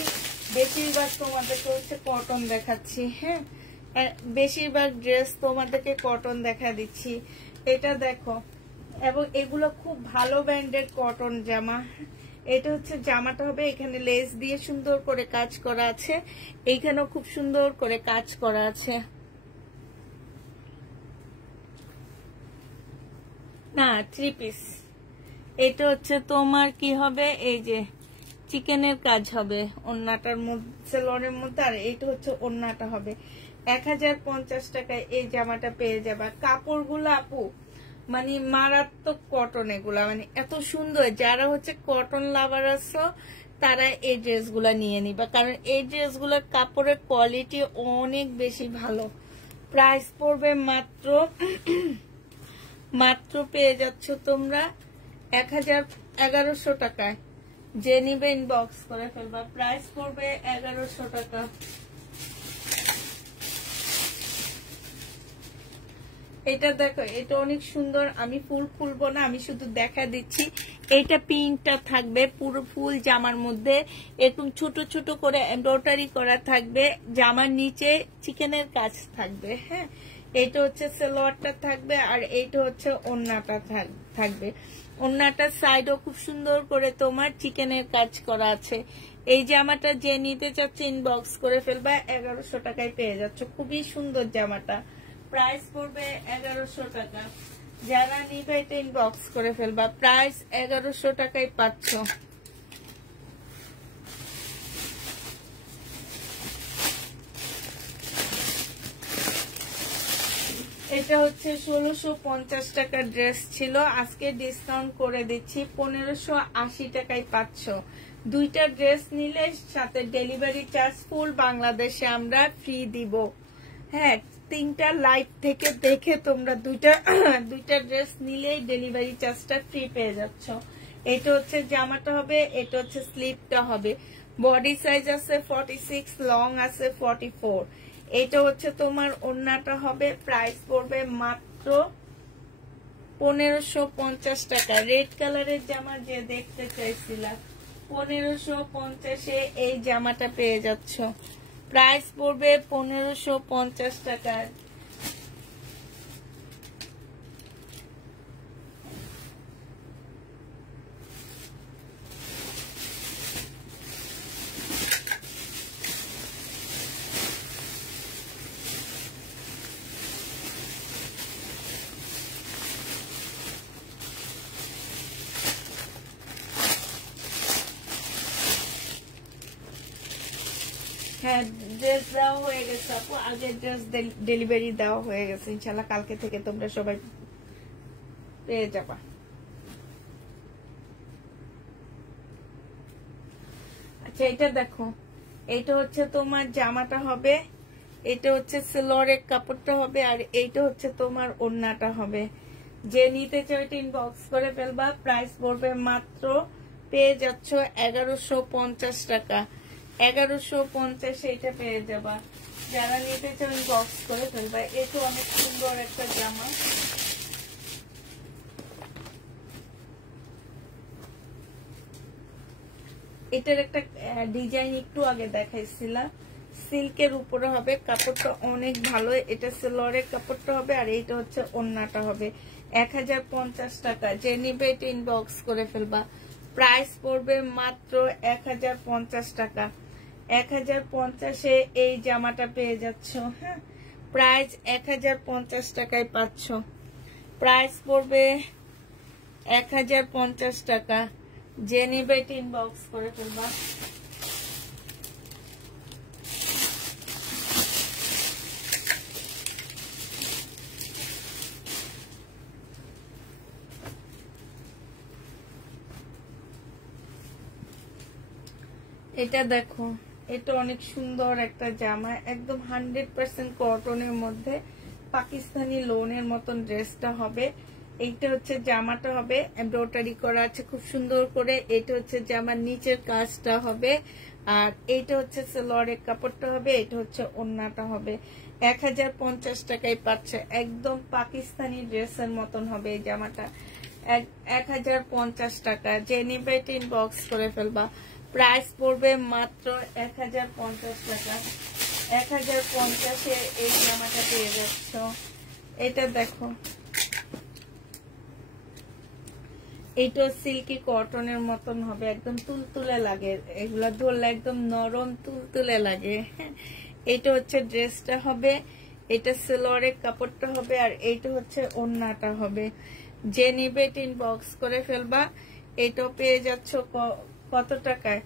বেশিরভাগ তোমাদেরকে হচ্ছে কটন দেখাচ্ছি। হ্যাঁ, বেশিরভাগ ড্রেস তোমাদেরকে কটন দেখা দিচ্ছি। এটা দেখো, এবং এগুলো খুব ভালো ব্র্যান্ডের কটন জামা। এটা হচ্ছে জামাটা হবে, এখানে লেস দিয়ে সুন্দর করে কাজ করা আছে, এইখানেও খুব সুন্দর করে কাজ করা আছে। না 3 পিস। এটা হচ্ছে তোমার কি হবে, এই যে চিকেনের কাজ হবে ওড়নাটার মধ্যে, সালোয়ারের মধ্যে, আর এইটা হচ্ছে ওড়নাটা হবে। 1050 টাকায় এই জামাটা পেয়ে যাবা। কাপড়গুলো আপু মানে মারাত্মক কটন, এগুলা মানে এত সুন্দর। যারা হচ্ছে কটন লাভার আছো তারা এই ড্রেসগুলা নিয়ে নিবা, কারণ এই ড্রেসগুলোর কাপড়ের কোয়ালিটি অনেক বেশি ভালো। প্রাইস পড়বে মাত্র পেয়ে যাচ্ছ তোমরা 1100 টাকায়। যে নিবে ইনবক্স করে ফেলবা। প্রাইস পড়বে 1100 টাকা। এটা দেখো, এটা অনেক সুন্দর। আমি ফুল খুলবো না, আমি শুধু দেখা দিচ্ছি। এইটা পিনটা থাকবে পুরো ফুল জামার মধ্যে, এরকম ছোট ছোট করে এমব্রয়ডারি করা থাকবে। জামার নিচে চিকেনের কাজ থাকবে। হ্যাঁ, এইটা হচ্ছে সালোয়ারটা থাকবে, আর এইটা হচ্ছে ওড়নাটা থাকবে। ওড়নাটার সাইডও খুব সুন্দর করে তোমার চিকেনের কাজ করা আছে। এই জামাটা যে নিতে চাচ্ছে ইনবক্স করে ফেলবা। 1100 টাকায় পেয়ে যাচ্ছ। খুবই সুন্দর জামাটা। প্রাইস পড়বে 1100 টাকা। যারা নিবে এটা ইনবক্স করে ফেলবা। প্রাইস 1100 টাকায় পাচ্ছ। এটা হচ্ছে 1650 টাকার ড্রেস ছিল, আজকে ডিসকাউন্ট করে দিচ্ছি 1580 টাকায় পাচ্ছ। দুইটা ড্রেস নিলে সাথে ডেলিভারি চার্জ ফুল বাংলাদেশে আমরা ফ্রি দিব। হ্যাঁ, 3টা লাইভ থেকে দেখে তোমরা দুইটা ড্রেস নিলেই ডেলিভারি চার্জটা ফ্রি পেয়ে যাচ্ছ। এটা হচ্ছে জামাটা হবে, এটা হচ্ছে স্লিপটা হবে। বডি সাইজ আছে 46, লং আছে 44। এটা হচ্ছে তোমার ওড়নাটা হবে। প্রাইস পড়বে মাত্র 1550 টাকা। রেড কালারের জামা যে দেখতে চাইছিলা, 1550-এ এই জামাটা পেয়ে যাচ্ছ। প্রাইস পড়বে 1550 টাকা। হ্যাঁ ড্রেস দেওয়া হয়ে গেছে আপু, আগের ড্রেস ডেলিভারি দেওয়া হয়ে গেছে, ইনশাল্লাহ কালকে থেকে তোমরা সবাই পেয়ে যাবা। আচ্ছা এটা দেখো, এইটা হচ্ছে তোমার জামাটা হবে, এটা হচ্ছে সেলোয়ারের কাপড়টা হবে, আর এইটা হচ্ছে তোমার ওড়নাটা হবে। যে নিতে চাও এটা ইনবক্স করে ফেলবা। প্রাইস পড়বে মাত্র, পেয়ে যাচ্ছ 1150 টাকা। 1150 এটা পেয়ে যাবা। যারা নিতে চাও ইনবক্স করে ফেলবা। এটা অনেক সুন্দর একটা জামা। এটার একটা ডিজাইন একটু আগে দেখাইছিলাম, সিল্কের উপরে হবে, কাপড়টা অনেক ভালো। এটা সেলোয়ারের কাপড়টা হবে, আর এইটা হচ্ছে ওড়নাটা হবে। 1050 টাকা। যে নিবে এটা ইনবক্স করে ফেলবা। প্রাইস পড়বে মাত্র 1050 টাকা। 1050-এ এই জামাটা পেয়ে যাচ্ছ। হ্যাঁ, প্রাইস 1050 টাকায় পাচ্ছ। প্রাইস পড়বে 1050 টাকা। যে নিবে এটা ইনবক্স করে ফেলবা। এটা দেখো, এটা অনেক সুন্দর একটা জামা, একদম 100% কটনের মধ্যে পাকিস্তানি লোনের মতন ড্রেসটা হবে। এইটা হচ্ছে জামাটা হবে, এমব্রয়ডারি করা আছে খুব সুন্দর করে। এটা হচ্ছে জামার নিচের কাজটা হবে, আর এইটা হচ্ছে সেলোয়ারের কাপড়টা হবে, এটা হচ্ছে ওড়নাটা হবে। 1050 টাকায় পাচ্ছে, একদম পাকিস্তানি ড্রেসের মতন হবে এই জামাটা। 1050 টাকা। যে নিবে এটা ইনবক্স করে ফেলবা। প্রাইস পড়বে মাত্র 1050 টাকা। 1050-এ এই জামাটা পেয়ে যাচ্ছ। এটা দেখো, এইটা সিল্কি কটনের মতন হবে, একদম তুলতুলে লাগে, এগুলা ধরলে একদম নরম তুলতুলে লাগে। এটা হচ্ছে ড্রেসটা হবে, এটা সেলোয়ারের কাপড়টা হবে, আর এইটা হচ্ছে ওড়নাটা হবে। যে নিবে এটা ইনবক্স করে ফেলবা। এটাও পেয়ে যাচ্ছ কত টাকায়?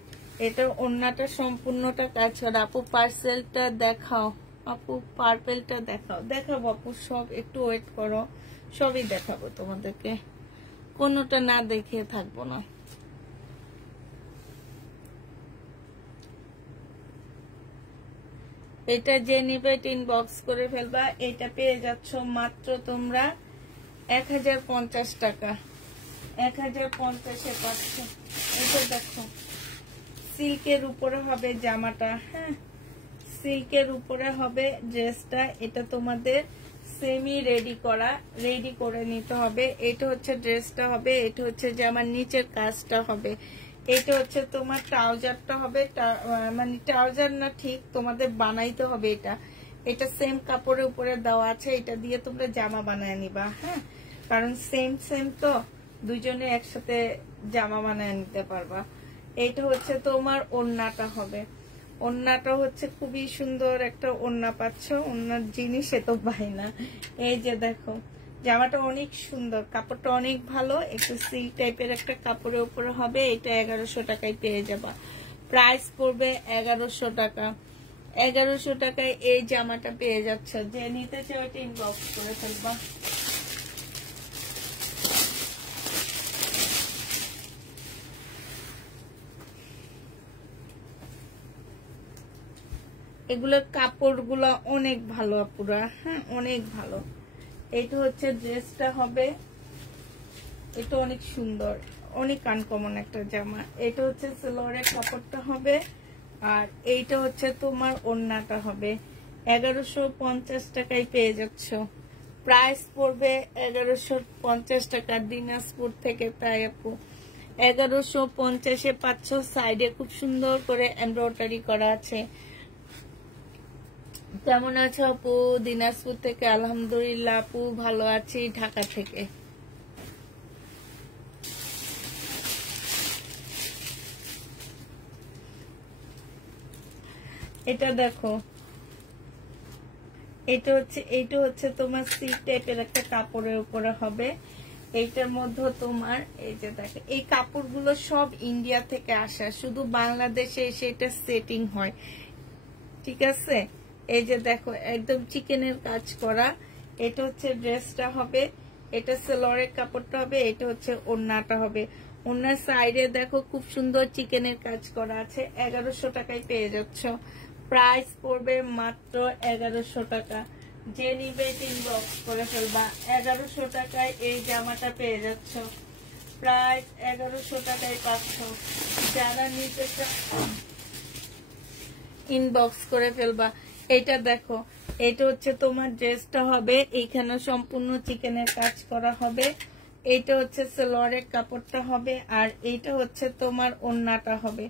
এটা ওড়নাটা সম্পূর্ণটা কাজ করা। আপু পার্সেলটা দেখাও, আপু পার্পেলটা দেখাও। দেখাবো আপু, সব একটু ওয়েট করো, সবই দেখাবো তোমাদেরকে, কোনোটা না দেখে থাকবো না। এটা যে নিবে ইনবক্স করে ফেলবা। এটা পেয়ে যাচ্ছ মাত্র তোমরা 1050 টাকা। 1050-এ পাচ্ছ। এটা দেখো, সিল্কের উপরে হবে জামাটা। হ্যাঁ, সিল্কের উপরে হবে ড্রেসটা। এটা তোমাদের সেমি রেডি করে নিতে হবে। এটা হচ্ছে ড্রেসটা হবে, এটা হচ্ছে জামার নিচের কাজটা হবে। এটা হচ্ছে তোমার ট্রাউজারটা হবে, মানে ট্রাউজার না, ঠিক তোমাদের বানাইতে হবে এটা। এটা সেম কাপড়ের উপরে দেওয়া আছে, এটা দিয়ে তোমরা জামা বানায় নিবা। হ্যাঁ, কারণ সেম তো, দুইজনে একসাথে জামা বানায় নিতে পারবা। এইটা হচ্ছে তোমার ওড়নাটা হবে। ওড়নাটা হচ্ছে খুবই সুন্দর একটা ওড়না পাচ্ছ। ওড়নার জিনিস তো পাই না। এই যে দেখো, জামাটা অনেক সুন্দর, কাপড়টা অনেক ভালো, একটু সিল্ক টাইপের একটা কাপড়ের উপরে হবে। এটা 1100 টাকায় পেয়ে যাবা। প্রাইস পড়বে 1100 টাকা। 1100 টাকায় এই জামাটা পেয়ে যাচ্ছে। যে নিতে চাও এটা ইনবক্স করে ফেলবা। এগুলোর কাপড়গুলো অনেক ভালো আপুরা। হ্যাঁ, অনেক ভালো। এটা হচ্ছে ড্রেসটা হবে, এটা অনেক সুন্দর, অনেক আনকমন একটা জামা। এটা হচ্ছে সেলোয়ারের কাপড়টা হবে, আর এইটা হচ্ছে তোমার ওড়নাটা হবে। 1150 টাকায় পেয়ে যাচ্ছ। প্রাইস পড়বে 1150 টাকা, দিনাজপুর থেকে। তাই আপু 1150-এ পাচ্ছ। সাইডে খুব সুন্দর করে এমব্রয়ডারি করা আছে। কেমন আছো আপু? দিনাজপুর থেকে। আলহামদুলিল্লাহ আপু, ভালো আছি ঢাকা থেকে। এটা দেখো, এইটা হচ্ছে তোমার সিল্ক টাইপের একটা কাপড়ের উপরে হবে। এইটার মধ্যে তোমার এই যে দেখো, এই কাপড়গুলো সব ইন্ডিয়া থেকে আসা, শুধু বাংলাদেশে এসে এটা সেটিং হয়। ঠিক আছে। এই যে দেখো একদম চিকেনের কাজ করা, এটা হচ্ছে ড্রেসটা হবে, এটা সালোয়ারের কাপড়টা হবে, এটা হচ্ছে ওড়নাটা হবে। ওড়নার সাইডে দেখো খুব সুন্দর চিকেনের কাজ করা আছে। 1100 টাকায় পেয়ে যাচ্ছ। প্রাইস পড়বে মাত্র 1100 টাকা। যে নিবে ইনবক্স করে ফেলবা। 1100 টাকায় এই জামাটা পেয়ে যাচ্ছ। প্রাইস 1100 টাকায় পাচ্ছ। যারা নিতে ইনবক্স করে ফেলবা। এটা দেখো, এটা হচ্ছে তোমার ড্রেসটা হবে, এইখানে সম্পূর্ণ চিকেনের কাজ করা হবে। এইটা হচ্ছে সালোয়ারের কাপড়টা হবে, আর এইটা হচ্ছে তোমার ওড়নাটা হবে।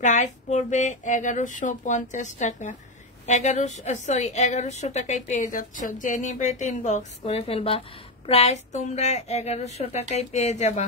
প্রাইস পড়বে 1150 টাকা। 1100 টাকায় পেয়ে যাচ্ছ। যে নিবে ইনবক্স করে ফেলবা। প্রাইস তোমরা 1100 টাকায় পেয়ে যাবা।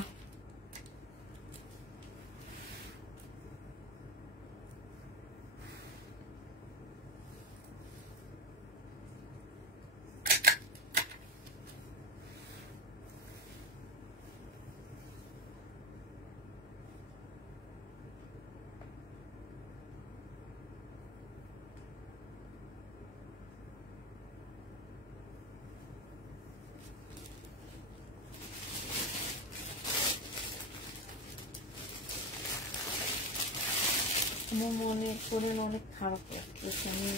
আমার মনে শরীর অনেক খারাপ লাগতেছে, আমি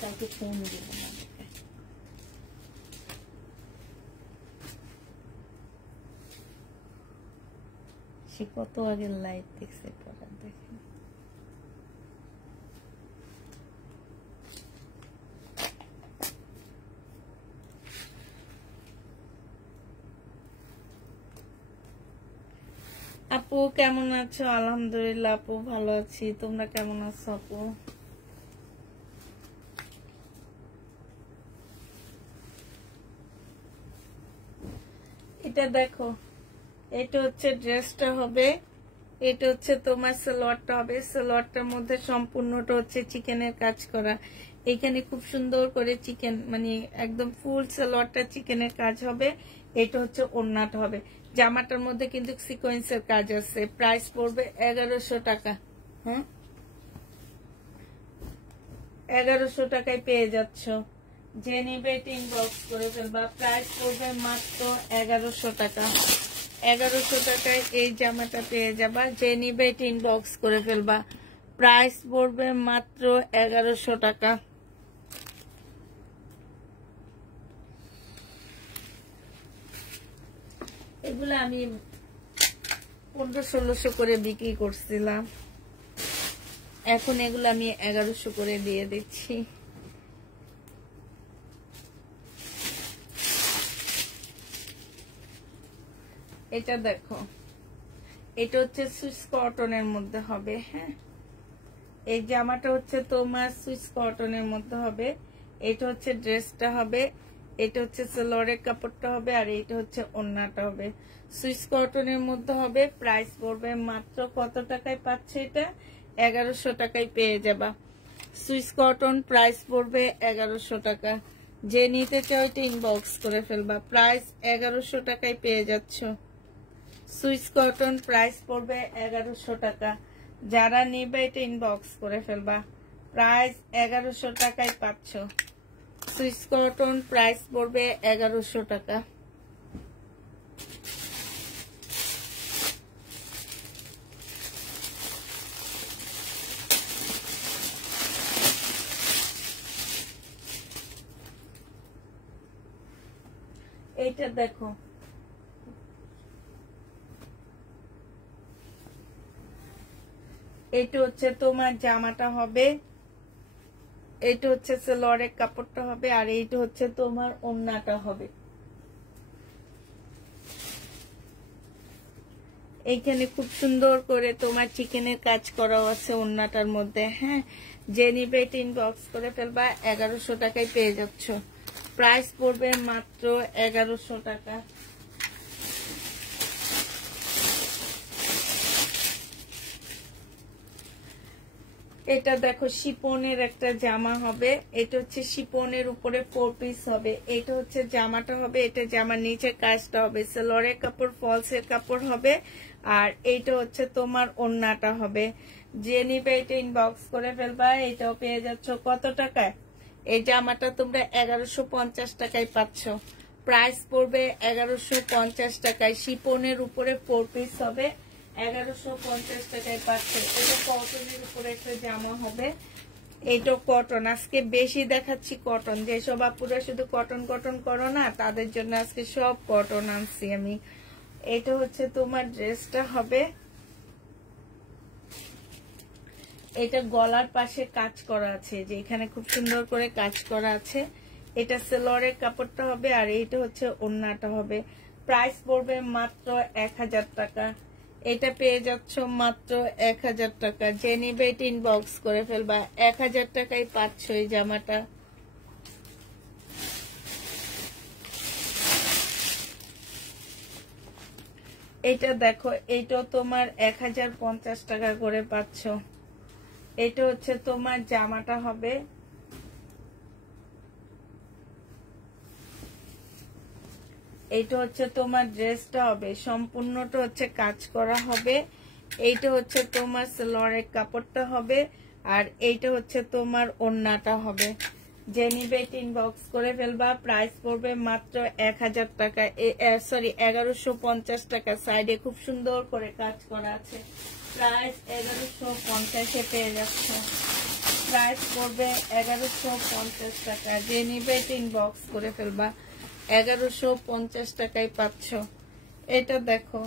কাউকে ফোন দিব না। সে কত আগে লাইভ দেখছে, দেখেন আপু কেমন আছো? আলহামদুলিল্লাহ আপু ভালো আছি, তোমরা কেমন আছো আপু? এটা দেখো, এটা হচ্ছে ড্রেসটা হবে, এটা হচ্ছে তোমার সালোয়ারটা হবে। সালোয়ারটার মধ্যে সম্পূর্ণটা হচ্ছে চিকেনের কাজ করা। এখানে খুব সুন্দর করে চিকেন, মানে একদম ফুল সালোয়ারটা চিকেনের কাজ হবে। এটা হচ্ছে ওড়নাটা হবে। জামাটার মধ্যে কিন্তু সিকোয়েন্সের কাজ আছে। প্রাইস পড়বে 1100 টাকা। হ্যাঁ, 1100 টাকায় পেয়ে যাচ্ছ। যে নিবে ইনবক্স করে ফেলবা। প্রাইস পড়বে মাত্র 1100 টাকা। 1100 টাকায় এই জামাটা পেয়ে যাবা। যে নিবে ইনবক্স করে ফেলবা। প্রাইস পড়বে মাত্র 1100 টাকা। এগুলো আমি 1500-1600 করে বিক্রি করছিলাম, এখন এগুলো আমি 1100 করে দিয়ে দিচ্ছি। এটা দেখো, এটা হচ্ছে সুইস কটনের মধ্যে হবে। হ্যাঁ, এই জামাটা হচ্ছে তোমার সুইস কটনের মধ্যে হবে। এটা হচ্ছে ড্রেসটা হবে, এটা হচ্ছে সালোয়ারের কাপড়টা হবে, আর এটা হচ্ছে ওড়নাটা হবে। সুইস কটনের মধ্যে হবে। প্রাইস পড়বে মাত্র কত টাকায় পাচ্ছে? এটা 1100 টাকায় পেয়ে যাবা। সুইস কটন প্রাইস পড়বে 1100 টাকা। যে নিতে চাও এটা ইনবক্স করে ফেলবা। প্রাইস 1100 টাকায় পেয়ে যাচ্ছ। সুইস কটন প্রাইস পড়বে 1100 টাকা। যারা নিবে এটা ইনবক্স করে ফেলবা। প্রাইস 1100 টাকায় পাচ্ছ। সুইস কটন প্রাইস পড়বে 1100 টাকা। এইটা দেখো, এটা হচ্ছে তোমার জামাটা হবে, এইটা হচ্ছে সালোয়ারের কাপড়টা হবে, আর এইটা হচ্ছে তোমার ওড়নাটা হবে। এইখানে খুব সুন্দর করে তোমার চিকেনের কাজ করা আছে ওড়নাটার মধ্যে। হ্যাঁ, যে নিবে এটা ইনবক্স করে ফেলবা। 1100 টাকায় পেয়ে যাচ্ছ। প্রাইস পড়বে মাত্র 1100 টাকা। এটা দেখো শিপনের একটা জামা হবে, এটা হচ্ছে শিপনের উপরে 4 পিস হবে, এটা হচ্ছে জামাটা হবে, এটা জামার নিচে কাজটা হবে, সেলরের কাপড় ফলসের কাপড় হবে, আর এইটা হচ্ছে তোমার ওড়নাটা হবে। যে নিবে এটা ইনবক্স করে ফেলবা। এটাও পেয়ে যাচ্ছ কত টাকায়? এই জামাটা তোমরা 1150 টাকায় পাচ্ছ। প্রাইস পড়বে 1150 টাকায়। শিপনের উপরে 4 পিস হবে, 1150 টাকায় পাচ্ছে। এটা কটনের উপরে একটা জামা হবে, এইটা কটন। আজকে বেশি দেখাচ্ছি কটন, যেসব আপুরা শুধু কটন কটন করো না তাদের জন্য আজকে সব কটন আনছি আমি। এটা হচ্ছে তোমার ড্রেসটা হবে, এটা গলার পাশে কাজ করা আছে, যে এখানে খুব সুন্দর করে কাজ করা আছে। এটা সেলরের কাপড়টা হবে, আর এইটা হচ্ছে ওড়নাটা হবে। প্রাইস পড়বে মাত্র 1000 টাকা। এটা পেয়ে যাচ্ছ মাত্র 1000 টাকা। যে নিবে এটা ইনবক্স করে ফেলবা। 1000 টাকায় পাচ্ছ এই জামাটা। এটা দেখো, এইটাও তোমার 1050 টাকা করে পাচ্ছ। এটা হচ্ছে তোমার জামাটা হবে, এইটা হচ্ছে তোমার ড্রেসটা হবে, সম্পূর্ণটা হচ্ছে কাজ করা হবে। এইটা হচ্ছে তোমার সেলরের কাপড়টা হবে, আর এইটা হচ্ছে তোমার ওড়নাটা হবে। যে নিবে ইনবক্স করে ফেলবা। প্রাইস পড়বে মাত্র 1000 টাকা, সরি 1150 টাকা। সাইডে খুব সুন্দর করে কাজ করা আছে। প্রাইস 1150-এ পেয়ে যাচ্ছে। প্রাইস পড়বে 1150 টাকা। যে নিবে ইনবক্স করে ফেলবা। 1150 টাকায় পাচ্ছ। এটা দেখো,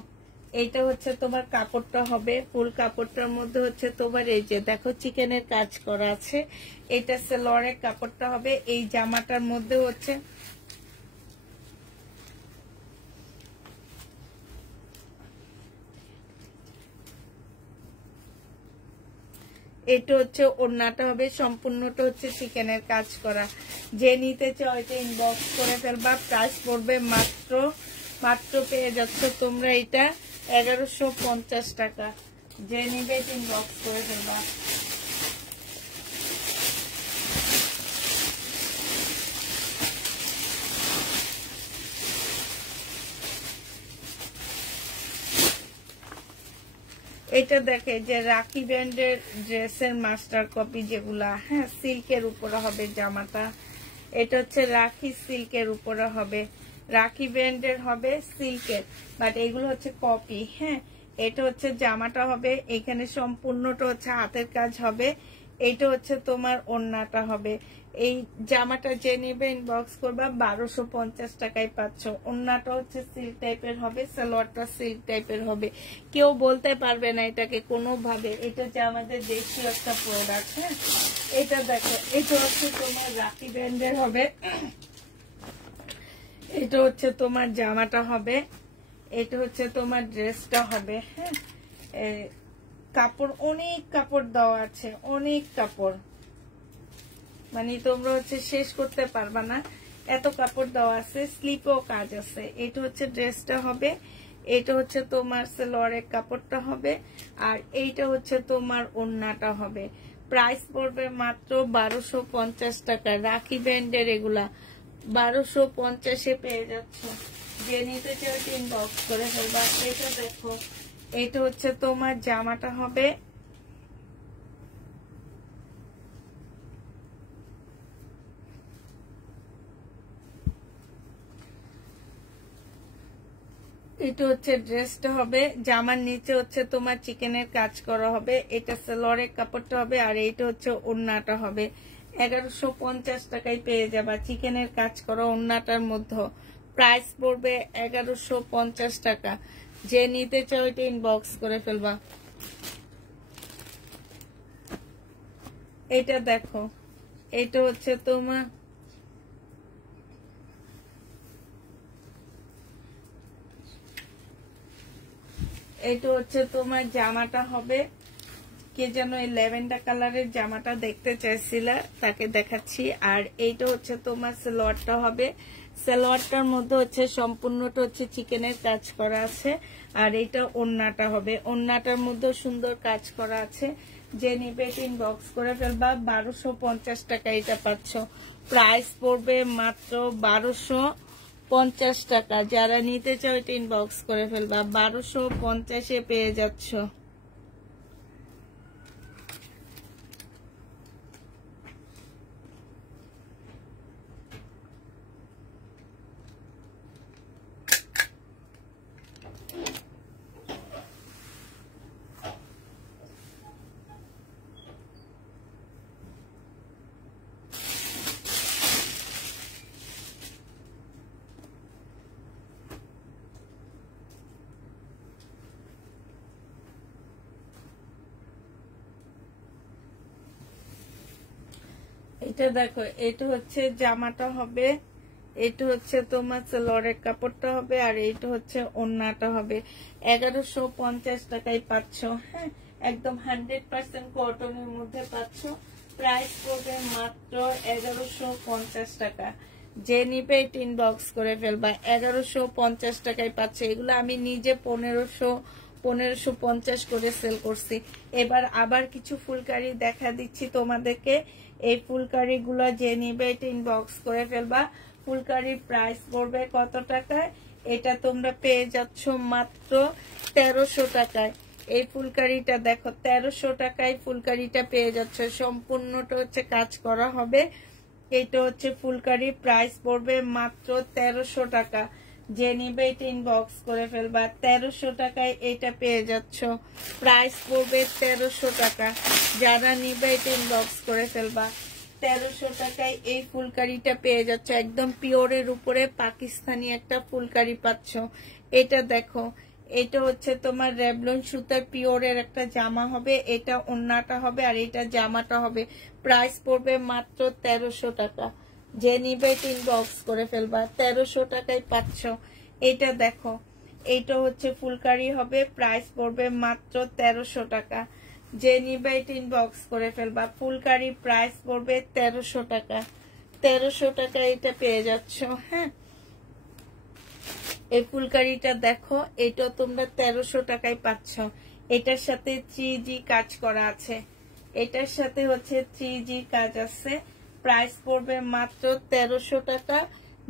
এইটা হচ্ছে তোমার কাপড়টা হবে, ফুল কাপড়টার মধ্যে হচ্ছে তোমার এই যে দেখো চিকেনের কাজ করা আছে। এটা সেলরের কাপড়টা হবে। এই জামাটার মধ্যে হচ্ছে এটা হচ্ছে ওড়নাটা হবে, সম্পূর্ণটা হচ্ছে চিকেনের কাজ করা। যে নিতে চাও এটা ইনবক্স করে ফেলবা। প্রাইস পড়বে মাত্র পেয়ে যাচ্ছ তোমরা এটা 1150 টাকা। যে নিবে ইনবক্স করে ফেলবা। এটা দেখে যে রাখি ব্র্যান্ডের ড্রেসের মাস্টার কপি যেগুলা, হ্যাঁ, সিল্কের উপরে হবে জামাটা। এটা হচ্ছে রাখি সিল্কের উপরে হবে, রাখি ব্র্যান্ডের হবে সিল্কের, বাট এগুলো হচ্ছে কপি। হ্যাঁ, এটা হচ্ছে জামাটা হবে, এখানে সম্পূর্ণটা হচ্ছে হাতের কাজ হবে। এইটা হচ্ছে তোমার ওড়নাটা হবে। এই জামাটা যে নেবে ইনবক্স করবা। 1250 টাকায় পাচ্ছ। ওড়নাটা হচ্ছে সিল্ক টাইপের হবে, সালোয়ারটা সিল্ক টাইপের হবে। কেউ বলতে পারবে না এটাকে কোনোভাবে। এটা হচ্ছে আমাদের দেশীয় একটা প্রোডাক্ট। হ্যাঁ, এটা দেখো, এটা হচ্ছে তোমার রাখি ব্র্যান্ডের হবে। এটা হচ্ছে তোমার জামাটা হবে, এটা হচ্ছে তোমার ড্রেসটা হবে। হ্যাঁ, কাপড় অনেক কাপড় দেওয়া আছে, অনেক কাপড়, মানে তোমরা হচ্ছে শেষ করতে পারবা না, এত কাপড় দেওয়া আছে। স্লিপেও কাজ আছে। এটা হচ্ছে ড্রেসটা হবে, এটা হচ্ছে তোমার সেলরের কাপড়টা হবে, আর এইটা হচ্ছে তোমার ওড়নাটা হবে। প্রাইস পড়বে মাত্র 1250 টাকা। রাখি ব্র্যান্ডের এগুলা 1250-এ পেয়ে যাচ্ছ। যে নিতে চাও ইনবক্স করে ফেলবা। এটা দেখো, এটা হচ্ছে তোমার জামাটা হবে, এটা হচ্ছে ড্রেসটা হবে। জামার নিচে হচ্ছে তোমার চিকেনের কাজ করা হবে। এটা সেলরের কাপড়টা হবে, আর এইটা হচ্ছে ওড়নাটা হবে। 1150 টাকায় পেয়ে যাবা চিকেনের কাজ করা ওড়নাটার মধ্যে। প্রাইস পড়বে 1150 টাকা। যে নিতে চাও এটা ইনবক্স করে ফেলবা। এটা দেখো, এটা হচ্ছে তোমার এটা হচ্ছে তোমার জামাটা হবে। কে যেন এই ল্যাভেন্ডার কালারের জামাটা দেখতে চাইছিল, তাকে দেখাচ্ছি। আর এইটা হচ্ছে তোমার সালোয়ারটা হবে। সালোয়ারটার মধ্যে হচ্ছে সম্পূর্ণটা হচ্ছে চিকেনের কাজ করা আছে, আর এটা ওড়নাটা হবে, ওড়নাটার মধ্যে সুন্দর কাজ করা আছে। যে নিবে ইনবক্স করে ফেলবা। 1250 টাকা এটা পাচ্ছ। প্রাইস পড়বে মাত্র 1250 টাকা। যারা নিতে চাও এটা ইনবক্স করে ফেলবা। 1250-এ পেয়ে যাচ্ছ। এটা দেখো, এটা হচ্ছে জামাটা হবে, এটা হচ্ছে তোমার সালোয়ারের কাপড়টা হবে, আর এটা হচ্ছে ওড়নাটা হবে। 1150 টাকায় পাচ্ছ। হ্যাঁ, একদম 100% কটনের মধ্যে পাচ্ছ। প্রাইস পড়বে মাত্র 1150 টাকা। যে নিবে ইনবক্স করে ফেলবা। 1150 টাকায় পাচ্ছে। এগুলো আমি নিজে 1550 করে সেল করছি। এবার আবার কিছু ফুলকারি দেখা দিচ্ছি তোমাদেরকে। এই ফুলকারি গুলো যে নিবে এটা ইনবক্স করে ফেলবা। ফুলকারির প্রাইস পড়বে কত টাকায়? এটা তোমরা পেয়ে যাচ্ছ মাত্র 1300 টাকায়। এই ফুলকারিটা দেখো, 1300 টাকায় ফুলকারিটা পেয়ে যাচ্ছ। সম্পূর্ণটা হচ্ছে কাজ করা হবে। এটা হচ্ছে ফুলকারি, প্রাইস পড়বে মাত্র 1300 টাকা। যে নিবে এটা ইনবক্স করে ফেলবা। 1300 টাকায় এটা পেয়ে যাচ্ছ। প্রাইস পড়বে 1300 টাকা। যারা নিবে এটা ইনবক্স করে ফেলবা। 1300 টাকায় এই ফুলকারিটা পেয়ে যাচ্ছ। একদম পিওরের উপরে পাকিস্তানি একটা ফুলকারি পাচ্ছ। এটা দেখো, এটা হচ্ছে তোমার রেবলন সুতার পিওরের একটা জামা হবে। এটা ওড়নাটা হবে, আর এটা জামাটা হবে। প্রাইস পড়বে মাত্র 1300 টাকা। যে নিবে ইনবক্স করে ফেলবা। 1300 টাকায় পাচ্ছ। এটা দেখো, এটা হচ্ছে ফুলকারি হবে। প্রাইস পড়বে মাত্র 1300 টাকা। যে নিবে ইনবক্স করে ফেলবা। ফুলকারি প্রাইস পড়বে 1300 টাকা। 1300 টাকা এটা পেয়ে যাচ্ছ। হ্যাঁ, এই ফুলকারিটা দেখো, এটা তোমরা 1300 টাকায় পাচ্ছ। এটার সাথে 3G কাজ করা আছে। এটার সাথে হচ্ছে 3G কাজ আছে। প্রাইস পড়বে মাত্র 1300 টাকা।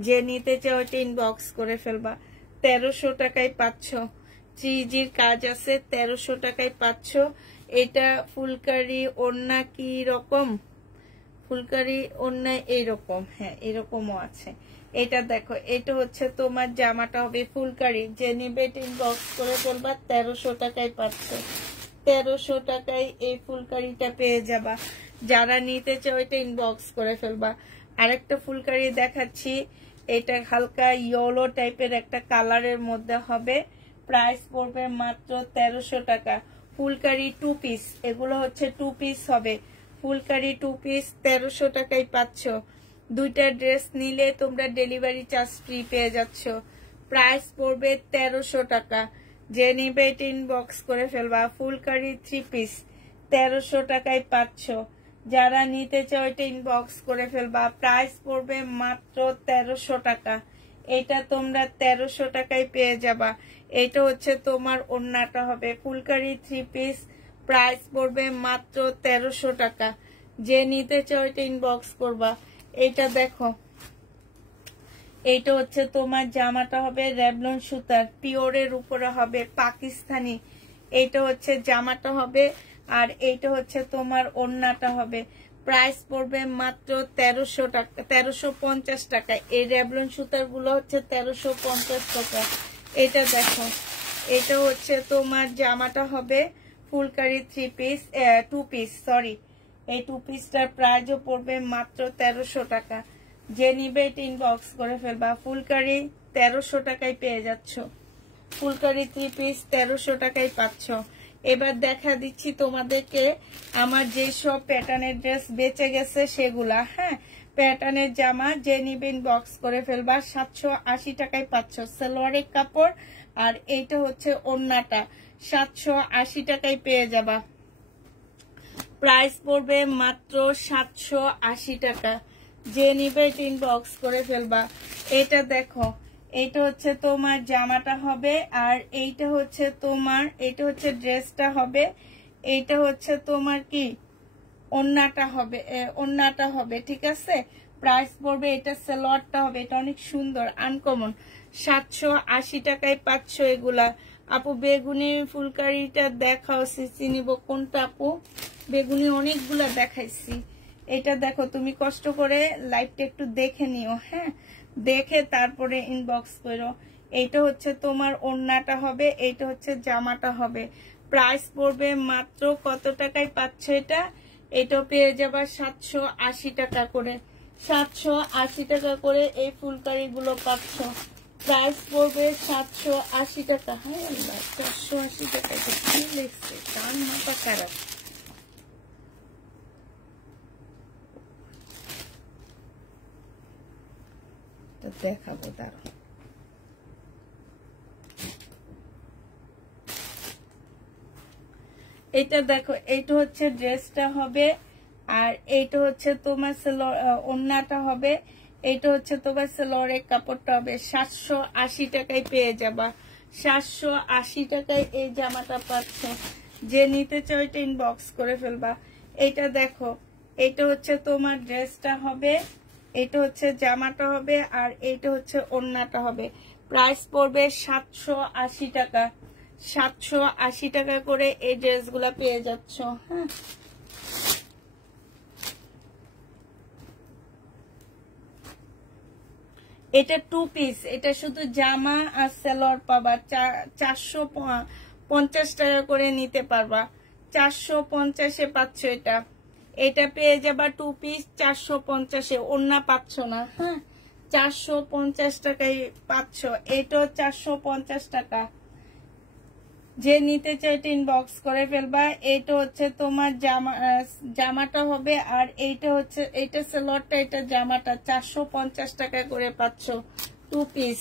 যে নিতে চাও এটা ইনবক্স করে ফেলবা। 1300 টাকায় পাচ্ছ। 3Gর কাজ আছে, 1300 টাকায় পাচ্ছ। এটা ফুলকারি ওড়না কি রকম? ফুলকারি ওড়না এইরকম, হ্যাঁ এরকমও আছে। এটা দেখো, এটা হচ্ছে তোমার জামাটা হবে ফুলকারি। যে নিবে ইনবক্স করে ফেলবা। 1300 টাকায় পাচ্ছ। 1300 টাকায় এই ফুলকারিটা পেয়ে যাবা। যারা নিতে চাও এটা ইনবক্স করে ফেলবা। আরেকটা ফুলকারি দেখাচ্ছি। এটা হালকা ইয়েলো টাইপের একটা কালারের মধ্যে হবে। প্রাইস পড়বে মাত্র 1300 টাকা। ফুলকারি 2 পিস, এগুলো হচ্ছে 2 পিস হবে। ফুলকারি 2 পিস 1300 টাকায় পাচ্ছ। দুইটা ড্রেস নিলে তোমরা ডেলিভারি চার্জ ফ্রি পেয়ে যাচ্ছ। প্রাইস পড়বে 1300 টাকা। যে নিবে এটা ইনবক্স করে ফেলবা। ফুলকারি 3 পিস 1300 টাকায় পাচ্ছ। যারা নিতে চাও এটা ইনবক্স করে ফেলবা। প্রাইস পড়বে মাত্র 1300 টাকা। এটা তোমরা 1300 টাকায় পেয়ে যাবা। এটা হচ্ছে তোমার ওড়নাটা হবে। ফুলকারি 3 পিস, প্রাইস পড়বে মাত্র 1300 টাকা। যে নিতে চাও এটা ইনবক্স করবা। এটা দেখো, এইটা হচ্ছে তোমার জামাটা হবে রেবলন সুতার পিওরের উপরে হবে পাকিস্তানি। এইটা হচ্ছে জামাটা হবে, আর এইটা হচ্ছে তোমার ওড়নাটা হবে। প্রাইস পড়বে মাত্র 1300 টাকা, 1350 টাকা। এই রেবলন সুতার গুলো হচ্ছে 1350 টাকা। এটা দেখো, এটা হচ্ছে তোমার জামাটা হবে ফুলকারি 3 পিস 2 পিস সরি। এই 2 পিসটার প্রাইসও পড়বে মাত্র 1300 টাকা। যে নিবে এটা ইনবক্স করে ফেলবা। ফুলকারি 1300 টাকায় পেয়ে যাচ্ছ। ফুলকারি 3 পিস 1300 টাকায় পাচ্ছ। এবার দেখা দিচ্ছি তোমাদেরকে আমার যে সব প্যাটার্নের ড্রেস বেঁচে গেছে সেগুলা। হ্যাঁ, প্যাটার্নের জামা যে নিবে ইনবক্স করে ফেলবা। 780 টাকায় পাচ্ছ সালোয়ারের কাপড়, আর এইটা হচ্ছে ওড়নাটা। 780 টাকায় পেয়ে যাবা। প্রাইস পড়বে মাত্র 780 টাকা। যে নিবে এটা ইনবক্স করে ফেলবা। এটা দেখো, এইটা হচ্ছে তোমার জামাটা হবে, আর এইটা হচ্ছে তোমার, এটা হচ্ছে ড্রেসটা হবে, এইটা হচ্ছে তোমার কি ওন্নাটা হবে, ওন্নাটা হবে, ঠিক আছে। প্রাইস পড়বে, এটা সালোয়ারটা হবে, এটা অনেক সুন্দর আনকমন, 780 টাকায় পাচ্ছ এগুলা। আপু বেগুনি ফুলকারিটা দেখাও, সিসি নিব কোনটা আপু? বেগুনি অনেকগুলা দেখাইছি, এটা দেখো, তুমি কষ্ট করে লাইভটা একটু দেখে নিও, হ্যাঁ, দেখে তারপরে ইনবক্স করো। এইটা হচ্ছে তোমার ওড়নাটা হবে, এইটা হচ্ছে জামাটা হবে। প্রাইস পড়বে মাত্র কত টাকায় পাচ্ছ এটা? এটা পেয়ে যাবা 780 টাকা করে, 780 টাকা করে এই ফুলকারি গুলো পাচ্ছ। প্রাইস পড়বে 780 টাকা। হ্যাঁ আল্লাহ, 480 টাকা, এটা কি লিখছে, কান মাথা খারাপ। দেখাবো দাঁড়ো, এটা দেখো, এইটা হচ্ছে ড্রেসটা হবে, আর এইটা হচ্ছে তোমার ওড়নাটা হবে, এইটা হচ্ছে তোমার সালোয়ারের কাপড়টা হবে। 780 টাকায় পেয়ে যাবা, 780 টাকায় এই জামাটা পাচ্ছ। যে নিতে চাও এটা ইনবক্স করে ফেলবা। এটা দেখো, এটা হচ্ছে তোমার ড্রেসটা হবে, এটা হচ্ছে জামাটা হবে, আর এইটা হচ্ছে ওড়নাটা হবে। প্রাইস পড়বে 780 টাকা, 780 টাকা করে এই ড্রেসগুলা পেয়ে যাচ্ছ। হ্যাঁ, এটা 2 পিস, এটা শুধু জামা আর সালোয়ার পাবা, 450 টাকা করে নিতে পারবা, 450-এ পাচ্ছ এটা। এটা পেয়ে যাবা 2 পিস 450-এ, ওড়না পাচ্ছ না, হ্যাঁ, 450 টাকায় পাচ্ছ। এটাও 450 টাকা। যে নিতে চাই ইনবক্স করে ফেলবা। এইটা হচ্ছে তোমার জামাটা হবে, আর এইটা হচ্ছে, এইটা সালোয়ারটা, এটা জামাটা, 450 টাকা করে পাচ্ছ 2 পিস,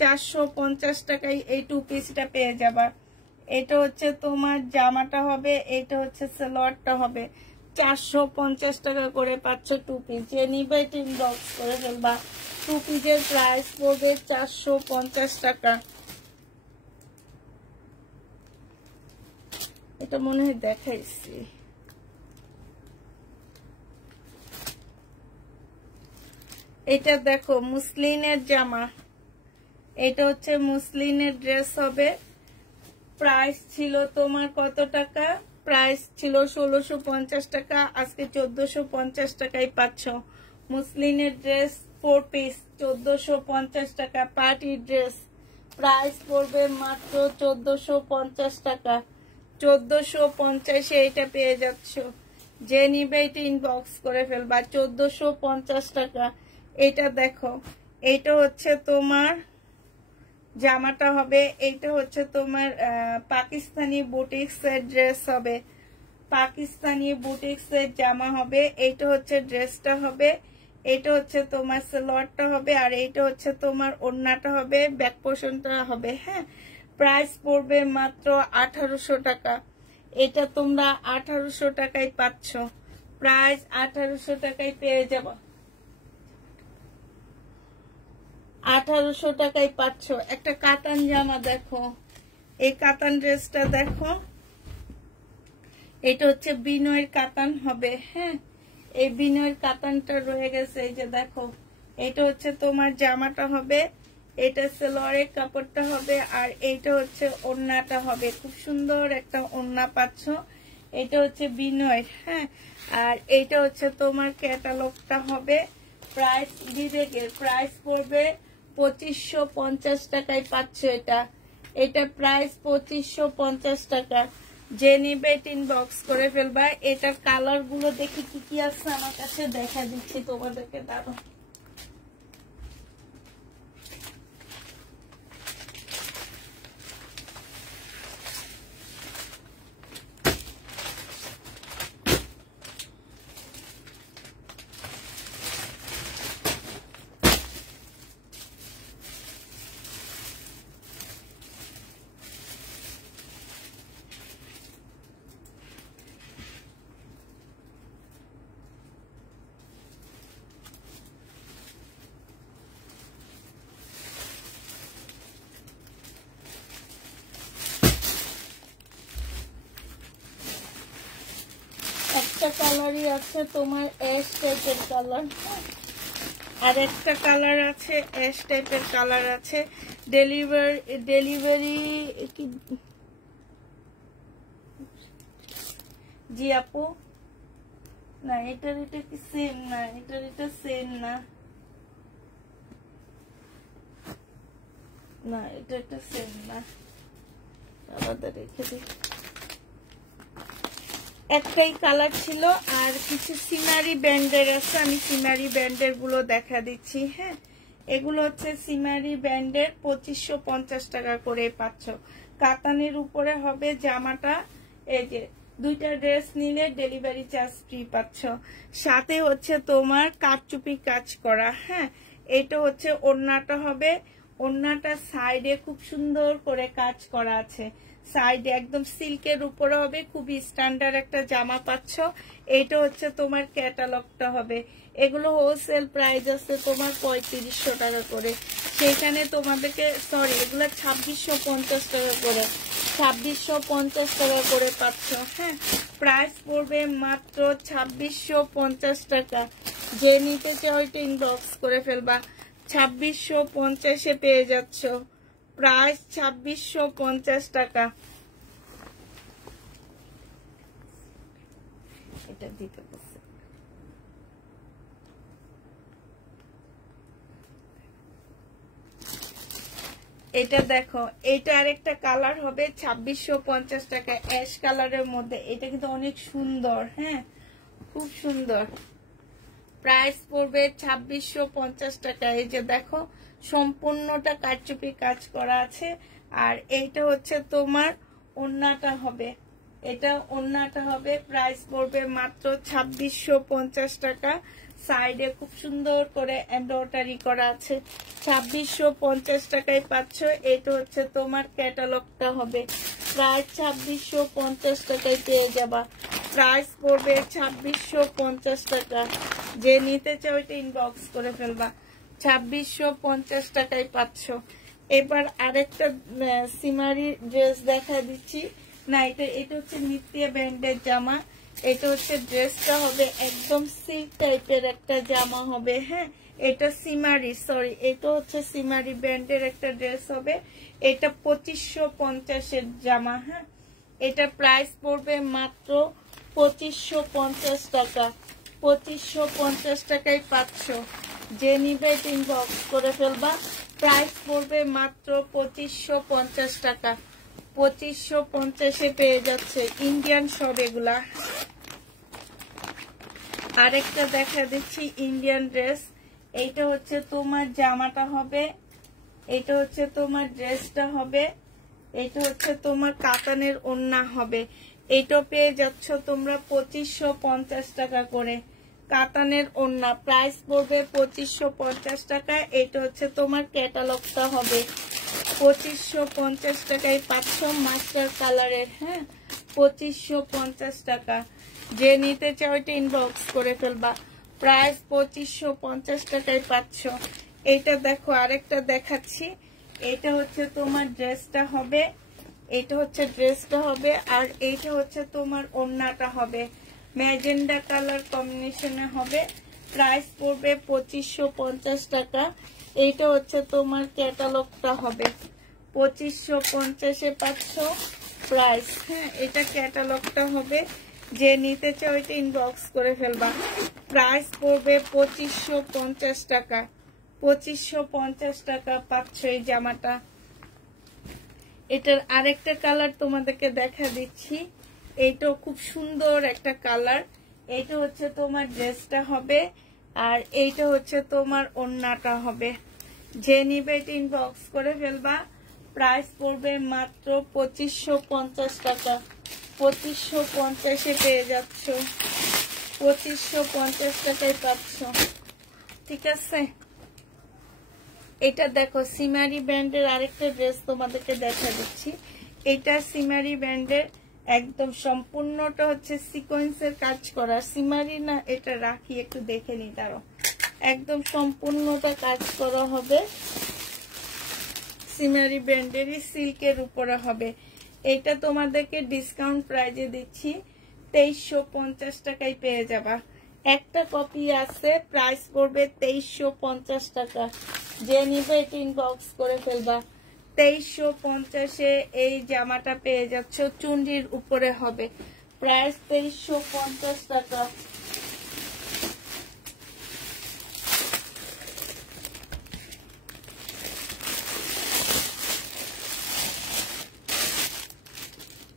450 টাকায় এই 2 পিসটা পেয়ে যাবা। এটা হচ্ছে তোমার জামাটা হবে, এটা হচ্ছে সালোয়ারটা হবে, 450 টাকা করে পাচ্ছ 2 পিস। যে নিবে ইনবক্স করে ফেলবা। 2 পিসের প্রাইস পড়বে 450 টাকা। এটা মনে হয় দেখাইছি। এটা দেখো, মুসলিনের জামা, এটা হচ্ছে মুসলিনের ড্রেস হবে। প্রাইস ছিল তোমার কত টাকা? প্রাইস ছিল 1650 টাকা, আজকে 1450 টাকায় পাচ্ছ। মুসলিনের ড্রেস 4 পিস 1450 টাকা, পার্টি ড্রেস। প্রাইস পড়বে মাত্র 1450 টাকা, 1450-এ এটা পেয়ে যাচ্ছ। যে নিবে এটা ইনবক্স করে ফেলবা। 1450 টাকা। এটা দেখো, এইটা হচ্ছে তোমার জামাটা হবে, এইটা হচ্ছে তোমার পাকিস্তানি বুটিক্সের ড্রেস হবে, পাকিস্তানি বুটিক্সের জামা হবে। এইটা হচ্ছে ড্রেসটা হবে, এটা হচ্ছে তোমার সালোয়ারটা হবে, আর এইটা হচ্ছে তোমার ওড়নাটা হবে, ব্যাক পোর্শনটা হবে। হ্যাঁ, প্রাইস পড়বে মাত্র 1800 টাকা। এটা তোমরা 1800 টাকায় পাচ্ছ। প্রাইস 1800 টাকায় পেয়ে যাব, 1800 টাকায় পাচ্ছ। একটা কাতান জামা দেখো, এই কাতান ড্রেসটা দেখো, এটা হচ্ছে বিনয়ের কাতান হবে। হ্যাঁ, এই বিনয়ের কাতানটা রয়ে গেছে, এই যে দেখো, এটা হচ্ছে তোমার জামাটা হবে, এটা সালোয়ারের কাপড়টা হবে, আর এইটা হচ্ছে ওড়নাটা হবে। খুব সুন্দর একটা ওড়না পাচ্ছ। এটা হচ্ছে বিনয়ের। হ্যাঁ, আর এইটা হচ্ছে তোমার ক্যাটালগটা হবে। প্রাইস বিবেকের, প্রাইস পড়বে 2550 টাকায় পাচ্ছ এটা। এটা প্রাইস 2550 টাকা। যে নিবে ইনবক্স করে ফেলবা। এটার কালার গুলো দেখি কি কি আছে আমার কাছে, দেখা দিচ্ছি তোমাদেরকে, দাঁড়ো। একটা কালারই আছে তোমার অ্যাশ টাইপের কালার, আর একটা কালার আছে অ্যাশ টাইপের কালার আছে। ডেলিভারি কি জি আপু? না এটার এটা কি সেম না, এটার এটা সেম না, না এটা এটা সেম না, আলাদা রেখে দিই। একটাই কালার ছিল, আর কিছু সিমারি ব্যান্ডের আছে, আমি সিমারি ব্যান্ডের গুলো দেখা দিচ্ছি। হ্যাঁ, এগুলো হচ্ছে সিমারি ব্যান্ডের 2550 টাকা করে পাচ্ছ। কাতানের উপরে হবে জামাটা। এই যে দুইটা ড্রেস নিলে ডেলিভারি চার্জ ফ্রি পাচ্ছ, সাথে হচ্ছে তোমার কারচুপি কাজ করা। হ্যাঁ, এটা হচ্ছে ওড়নাটা হবে, ওড়নাটা সাইডে খুব সুন্দর করে কাজ করা আছে, সাইডে একদম সিল্কের উপরে হবে, খুবই স্ট্যান্ডার্ড একটা জামা পাচ্ছ। এইটা হচ্ছে তোমার ক্যাটালগটা হবে। এগুলো হোলসেল প্রাইস আছে তোমার 3500 টাকা করে, সেখানে তোমাদেরকে সরি এগুলো 2650 টাকা করে, 2650 টাকা করে পাচ্ছ। হ্যাঁ, প্রাইস পড়বে মাত্র 2650 টাকা। যে নিতে চাও ওইটা ইনবক্স করে ফেলবা, 2650 পেয়ে যাচ্ছ, প্রাইস 2650 টাকা। এটা দিতে বলছে, এটা দেখো, এটা আরেকটা কালার হবে 2650 টাকা, অ্যাশ কালারের মধ্যে। এটা কিন্তু অনেক সুন্দর, হ্যাঁ খুব সুন্দর। প্রাইস পড়বে 2650 টাকা। এই যে দেখো সম্পূর্ণটা কারচুপি কাজ করা আছে, আর এইটা হচ্ছে তোমার ওড়নাটা হবে, এটা ওড়নাটা হবে। প্রাইস পড়বে মাত্র 2650 টাকা। সাইডে খুব সুন্দর করে এমব্রয়ডারি করা আছে, 2650 টাকায় পাচ্ছ। এটা হচ্ছে তোমার ক্যাটালগটা হবে, প্রাইস 2650 টাকায় পেয়ে যাবা। প্রাইস পড়বে 2650 টাকা। যে নিতে চাও এটা ইনবক্স করে ফেলবা, 2650 টাকায় পাচ্ছ। এবার আরেকটা সিমারি ড্রেস দেখা দিচ্ছি। না এটা হচ্ছে নিত্যা ব্যান্ডের জামা। এটা হচ্ছে ড্রেসটা হবে একদম সিল্ক টাইপের একটা জামা হবে। হ্যাঁ, এটা সিমারি সরি এটা হচ্ছে সিমারি ব্যান্ডের একটা ড্রেস হবে। এটা 2550 জামা। হ্যাঁ, এটা প্রাইস পড়বে মাত্র 2550 টাকা। 2550 টাকায় পাচ্ছ। যে নিবে ইনবক্স করে ফেলবা, প্রাইস পড়বে মাত্র 2550 টাকা। 2550 পেয়ে যাচ্ছে, ইন্ডিয়ান সব এগুলা। আরেকটা দেখা দিচ্ছি ইন্ডিয়ান ড্রেস। এইটা হচ্ছে তোমার জামাটা হবে, এটা হচ্ছে তোমার ড্রেসটা হবে, এটা হচ্ছে তোমার কাতানের ওড়না হবে। এটা পেয়ে যাচ্ছ তোমরা 2550 টাকা করে, কাতানের ওড়না। প্রাইস পড়বে 2550 টাকা। এটা হচ্ছে তোমার ক্যাটালগটা হবে, 2550 টাকায় পাচ্ছ মাস্টার কালারের। হ্যাঁ, 2550 টাকা। যে নিতে চাও এটা ইনবক্স করে ফেলবা, প্রাইস 2550 টাকায় পাচ্ছ। এটা দেখো আরেকটা দেখাচ্ছি। এটা হচ্ছে তোমার ড্রেসটা হবে, এটা হচ্ছে ড্রেসটা হবে, আর এইটা হচ্ছে তোমার ওড়নাটা হবে, ম্যাজেন্ডা কালার কম্বিনেশনে হবে। প্রাইস পড়বে 2550 টাকা। এইটা হচ্ছে তোমার ক্যাটালগটা হবে, 2550 পাচ্ছ প্রাইস। হ্যাঁ, এটা ক্যাটালগটা হবে। যে নিতে চাও এটা ইনবক্স করে ফেলবা, প্রাইস পড়বে 2550 টাকা। 2550 টাকা পাচ্ছ এই জামাটা। এটার আরেকটা কালার তোমাদেরকে দেখা দিচ্ছি, এইটাও খুব সুন্দর একটা কালার। এইটা হচ্ছে তোমার ড্রেসটা হবে, আর এইটা হচ্ছে তোমার ওড়নাটা হবে। যে নিবে এটা ইনবক্স করে ফেলবা, প্রাইস পড়বে মাত্র 2550 টাকা। 2550 পেয়ে যাচ্ছ, 2550 টাকায় পাচ্ছ। ঠিক আছে, এটা দেখো সিমারি ব্যান্ডের আরেকটা ড্রেস তোমাদেরকে দেখা দিচ্ছি। এটা সিমারি ব্যান্ডের একদম সম্পূর্ণটা হচ্ছে সিকোয়েন্সের কাজ করা। সিমারি না, এটা রাখি একটু দেখে নি, তারও একদম সম্পূর্ণটা কাজ করা হবে, সিমারি ব্যান্ডেরই সিল্কের উপরে হবে। এটা তোমাদেরকে ডিসকাউন্ট প্রাইজে দিচ্ছি, 2350 টাকায় পেয়ে যাবা। একটা কপি আছে, প্রাইস পড়বে 2350 টাকা। যে নিবে এটা ইনবক্স করে ফেলবা। 2350-এ এই জামাটা পেয়ে যাচ্ছ, চুন্ডির উপরে হবে, প্রাইস 2350 টাকা।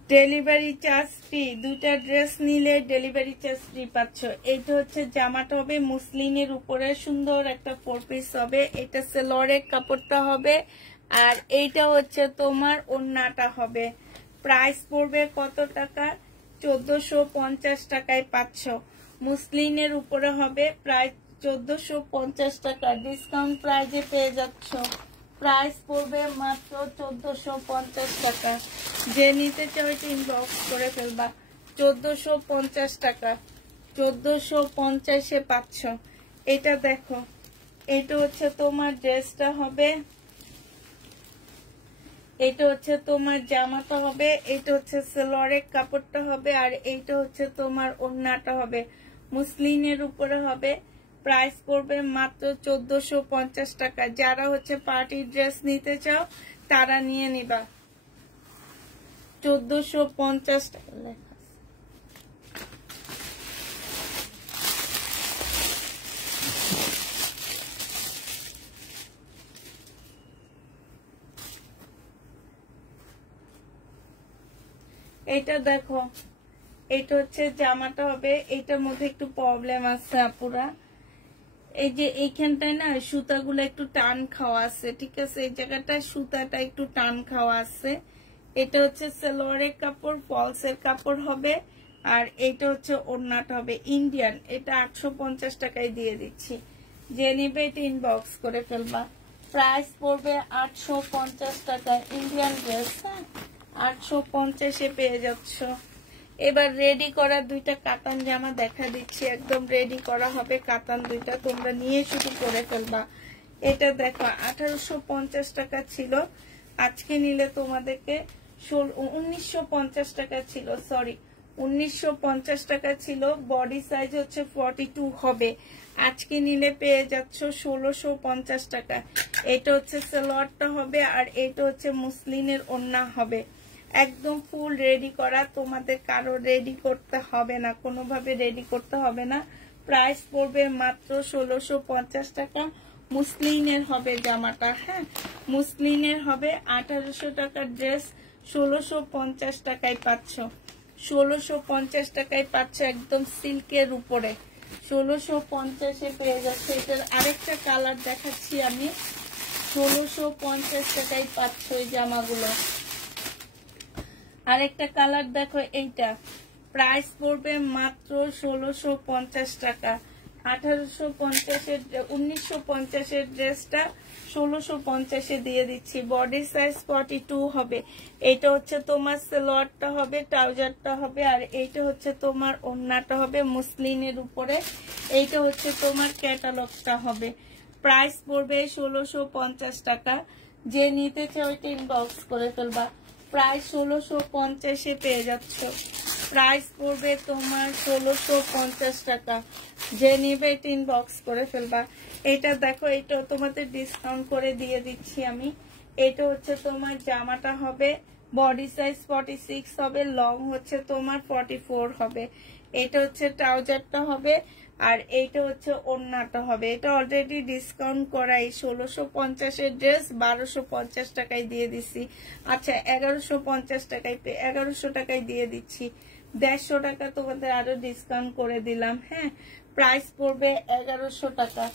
ডেলিভারি চার্জ ফ্রি, দুইটা ড্রেস নিলে ডেলিভারি চার্জ ফ্রি পাচ্ছ। এইটা হচ্ছে জামাটা হবে মুসলিনের উপরে, সুন্দর একটা 4 পিস হবে। এটা সেলরের কাপড়টা হবে, আর এইটা হচ্ছে তোমার ওড়নাটা হবে। প্রাইস পড়বে কত টাকা? 1450 টাকায় পাচ্ছ। মুসলিনের উপরে হবে, প্রাইস 1450 টাকা। ডিসকাউন্ট প্রাইজে পেয়ে যাচ্ছ। প্রাইস পড়বে মাত্র 1450 টাকা। যে নিতে চাও এটা ইনবক্স করে ফেলবা। 1450 টাকা, 1450-এ পাচ্ছ। এটা দেখো, এটা হচ্ছে তোমার ড্রেসটা হবে, এটা হচ্ছে তোমার জামাটা হবে, এটা হচ্ছে সেলরের কাপড়টা হবে, আর এইটা হচ্ছে তোমার ওড়নাটা হবে, মুসলিনের উপরে হবে। প্রাইস পড়বে মাত্র 1450 টাকা। যারা হচ্ছে পার্টি ড্রেস নিতে চাও তারা নিয়ে নিবা। 1450 টাকা লেখা। এটা দেখো, এটা হচ্ছে জামাটা হবে। এটার মধ্যে একটু প্রবলেম আছে আপুরা, এই যে এইখানটায় না সুতাগুলো একটু টান খাওয়া আছে, ঠিক আছে? এই জায়গাটা সুতাটা একটু টান খাওয়া আছে। এটা হচ্ছে সালোয়ারের কাপড়, ফলসের কাপড় হবে, আর এটা হচ্ছে ওড়নাটা হবে ইন্ডিয়ান। এটা 850 টাকায় দিয়ে দিচ্ছি। যে নিবে এটা ইনবক্স করে ফেলবা। প্রাইস পড়বে 850 টাকা। ইন্ডিয়ান ড্রেস, হ্যাঁ, 850-এ পেয়ে যাচ্ছ। এবার রেডি করা দুইটা কাতান জামা দেখা দিচ্ছি, একদম রেডি করা হবে কাতান দুইটা, তোমরা নিয়ে শুধু পরে ফেলবা। এটা দেখো 1850 টাকা ছিল, আজকে নিলে তোমাদেরকে 1950 টাকা ছিল, সরি 1950 টাকা ছিল। বডি সাইজ হচ্ছে 42 হবে, আজকে নিলে পেয়ে যাচ্ছ 1650 টাকা। এটা হচ্ছে সালোয়ারটা হবে, আর এটা হচ্ছে মুসলিনের ওড়না হবে। একদম ফুল রেডি করা, তোমাদের কারো রেডি করতে হবে না, কোনোভাবে রেডি করতে হবে না। প্রাইস পড়বে মাত্র 1650 টাকা। মুসলিনের হবে জামাটা, হ্যাঁ, মুসলিনের হবে। 1800 টাকার ড্রেস 1650 টাকায় পাচ্ছ। 1650 টাকায় পাচ্ছ, একদম সিল্কের উপরে 1650-এ পেয়ে যাচ্ছে। এটার আরেকটা কালার দেখাচ্ছি আমি, 1650 টাকায় পাচ্ছ এই জামাগুলো। আরেকটা কালার দেখো, এইটা প্রাইস পড়বে মাত্র 1650 টাকা। 1850-এর 1950-এর ড্রেসটা 1650-এ দিয়ে দিচ্ছি। বডি সাইজ 42 হবে। এটা হচ্ছে তোমার সালোয়ারটা হবে, ট্রাউজারটা হবে, আর এইটা হচ্ছে তোমার ওড়নাটা হবে মুসলিনের উপরে। এইটা হচ্ছে তোমার ক্যাটালগটা হবে। প্রাইস পড়বে 1650 টাকা। যে নিতে চাও ওইটা ইনবক্স করে ফেলবা। প্রাইস 1650-এ পেয়ে যাচ্ছ। প্রাইস পড়বে তোমার 1650 টাকা। যে নিবে এটা ইনবক্স করে ফেলবা। এটা দেখো, এটা তোমাদের ডিসকাউন্ট করে দিয়ে দিচ্ছি আমি। এটা হচ্ছে তোমার জামাটা হবে, বডি সাইজ 46 হবে, লং হচ্ছে তোমার 44 হবে। এটা হচ্ছে ট্রাউজারটা হবে, আর এইটা হচ্ছে ওড়নাটা হবে। এটা অলরেডি ডিসকাউন্ট করাই 1650-এর ড্রেস 1250 টাকায় দিয়ে দিচ্ছি। আচ্ছা, 1150 টাকায় 1100 টাকায় দিয়ে দিচ্ছি। 150 টাকা তোমাদের আরো ডিসকাউন্ট করে দিলাম, হ্যাঁ। প্রাইস পড়বে 1100 টাকা।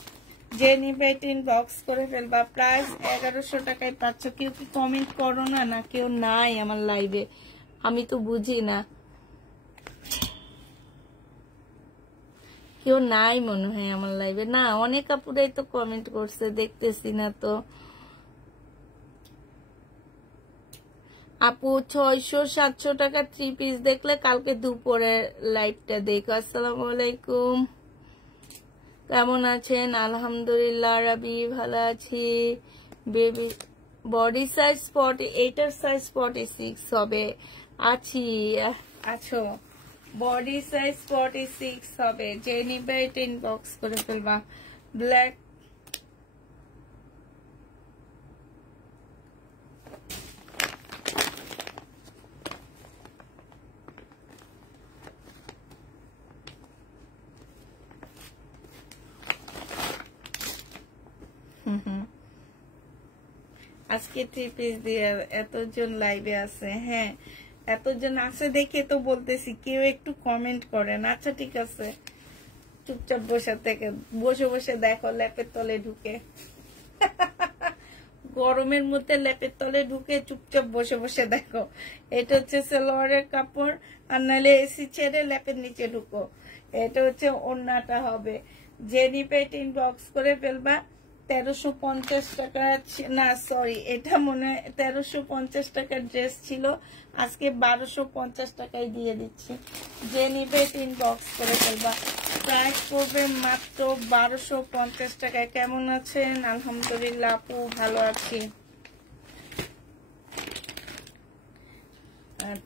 যে নিবে এটা ইনবক্স করে ফেলবা। প্রাইস 1100 টাকায় পাচ্ছ। কেউ কি কমেন্ট করো না? না কেউ নাই আমার লাইভে, আমি তো বুঝি না, কেউ নাই মনে হয় আমার লাইভে। না, অনেক আপুরাই তো কমেন্ট করছে, দেখতেছি না তো। আপু 600-700 টাকা 3 পিস দেখলে কালকে দুপুরে লাইভটা দেখো। আসসালামু আলাইকুম, কেমন আছেন? আলহামদুলিল্লাহ রাবি, ভালো আছি। বেবি বডি সাইজ 40, এইটার সাইজ 46 হবে। আছি, আছো? বডি সাইজ 46 হবে, যে নিবে এটা ইনবক্স করে ফেলবা। ব্ল্যাক আজকে 3 পিস দিয়ে এতজন লাইভে আছে। হ্যাঁ, এতজন আছে দেখে তো বলতেছি, কেউ একটু কমেন্ট করেন। আচ্ছা ঠিক আছে, চুপচাপ বসে থেকে বসে বসে দেখো ল্যাপের তলে ঢুকে। গরমের মধ্যে ল্যাপের তলে ঢুকে চুপচাপ বসে বসে দেখো। এটা হচ্ছে সালোয়ারের কাপড়, আর নাহলে এসি ছেড়ে ল্যাপের নিচে ঢুকো। এটা হচ্ছে ওড়নাটা হবে। যে নিবে এটা ইনবক্স করে ফেলবা। 1350 টাকা, না সরি, এটা মনে হয় 1350 টাকার ড্রেস ছিল, আজকে 1250 টাকায় দিয়ে দিচ্ছি। যে নিবে এটা ইনবক্স করে ফেলবা। প্রাইস পড়বে মাত্র 1250 টাকায়। কেমন আছেন? আলহামদুলিল্লাহ আপু, ভালো আছি।